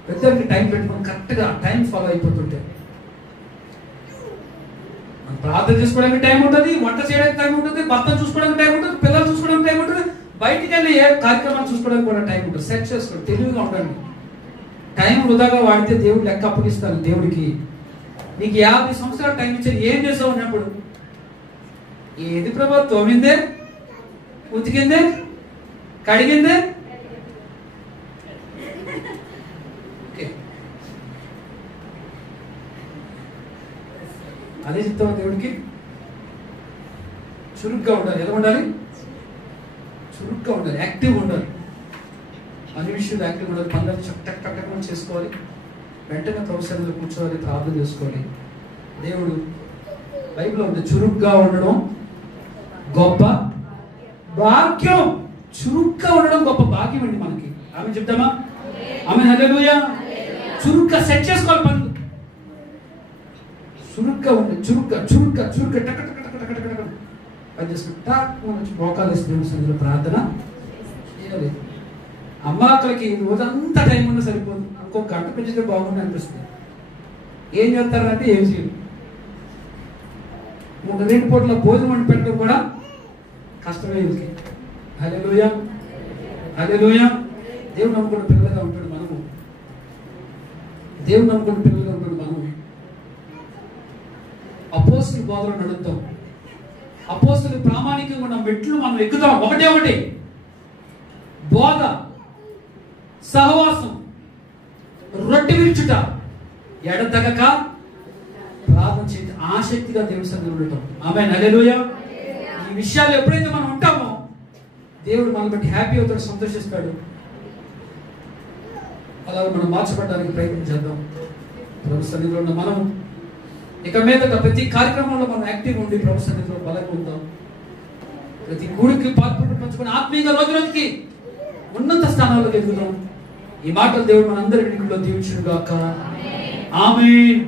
పెద్దలకి టైం పెట్టుకొని కరెక్ట్గా టైం ఫాలో అయిపోతుంటే మనం ప్రార్థన చేసుకోవడానికి టైం ఉంటుంది, వంట చేయడానికి టైం ఉంటుంది, భర్తను చూసుకోవడానికి టైం ఉంటుంది, పిల్లలు చూసుకోవడానికి టైం ఉంటుంది, బయటికి వెళ్ళి ఏ కార్యక్రమాలు చూసుకోవడానికి కూడా టైం ఉంటుంది. సెట్ చేసుకోండి, తెలివిగా ఉండండి. టైం వృధాగా వాడితే దేవుడు లెక్క అప్పగిస్తాను. దేవుడికి నీకు 50 సంవత్సరాలు టైం ఇచ్చారు, ఏం చేసావు అన్నప్పుడు, ఏది ప్రభు తోమిందే, ఉతికిందే, కడిగిందే, అదే చెప్తామా దేవుడికి. చురుగ్గా ఉండాలి. ఎలా ఉండాలి? చురుగ్గా ఉండాలి, యాక్టివ్గా ఉండాలి. అన్ని విషయాలు యాక్టివ్గా ఉండాలి. పనులు టక్ చేసుకోవాలి. వెంటనే ప్రొఫెసర్లు కూర్చోవాలి, ప్రార్థన చేసుకోవాలి. దేవుడు బైబిల్లో ఉంది, చురుగ్గా ఉండడం గొప్ప భాగ్యం. చురుగ్గా ఉండడం గొప్ప భాగ్యం అండి మనకి. ఆమె చెప్తామా? ఆమె హల్లెలూయా. చురుగ్గా సెట్ చేసుకోవాలి పనులు. చురుగ్గా ఉంది, చురుగ్గా పని చేసుకుంటా మోకాలు వేసి దేవుని సన్నిధిలో ప్రార్థన చేయాలి. అమ్మాకలకి రోజంతా టైం ఉన్నా సరిపోదు, ఇంకొక గంట పెంచితే బాగుంది అనిపిస్తుంది. ఏం చేస్తారంటే ఏం చేయరు. 2 పూట్ల భోజనం వండి పెట్టడం కూడా కష్టమే వీళ్ళకి. హల్లెలూయా, హల్లెలూయా. దేవుడు నమ్ముకున్న పిల్లలుగా ఉంటాడు మనము. దేవుడు నమ్ముకున్న పిల్లలుగా ఉంటాడు మనము. అపోస్తుల బోధలో నడుద్దాం. అపోస్తులు ప్రామాణికంగా ఉన్న మెట్లు మనం ఎక్కుతాం. ఒకటి బోధ, సహవాసం, రొట్టె విరుచుట, ఎడతెగక ప్రార్థన చేసి ఆసక్తిగా దేవుని సన్నిధిలో ఉండటం. ఆమేన్, హల్లెలూయా. ఈ విషయాలు ఎప్పుడైతే మనం ఉంటామో దేవుడు మనం బట్టి హ్యాపీ అవుతాడు, సంతోషిస్తాడు. అలా మనం మార్చబడడానికి ప్రయత్నం చేద్దాం. ప్రభు సన్నిధిలో ఉన్న మనం ఇక మీదట ప్రతి కార్యక్రమంలో మనం యాక్టివ్ ఉండి ప్రభు సన్నిధిలో బలంగా ఉందాం. ప్రతి గుడికి పంచుకొని ఆత్మీయంగా రోజుకి ఉన్నత స్థానాలకు ఎదుగుదాం. ఈ మాటలు దేవుడు మనందరి దీవించును గాక. ఆమేన్.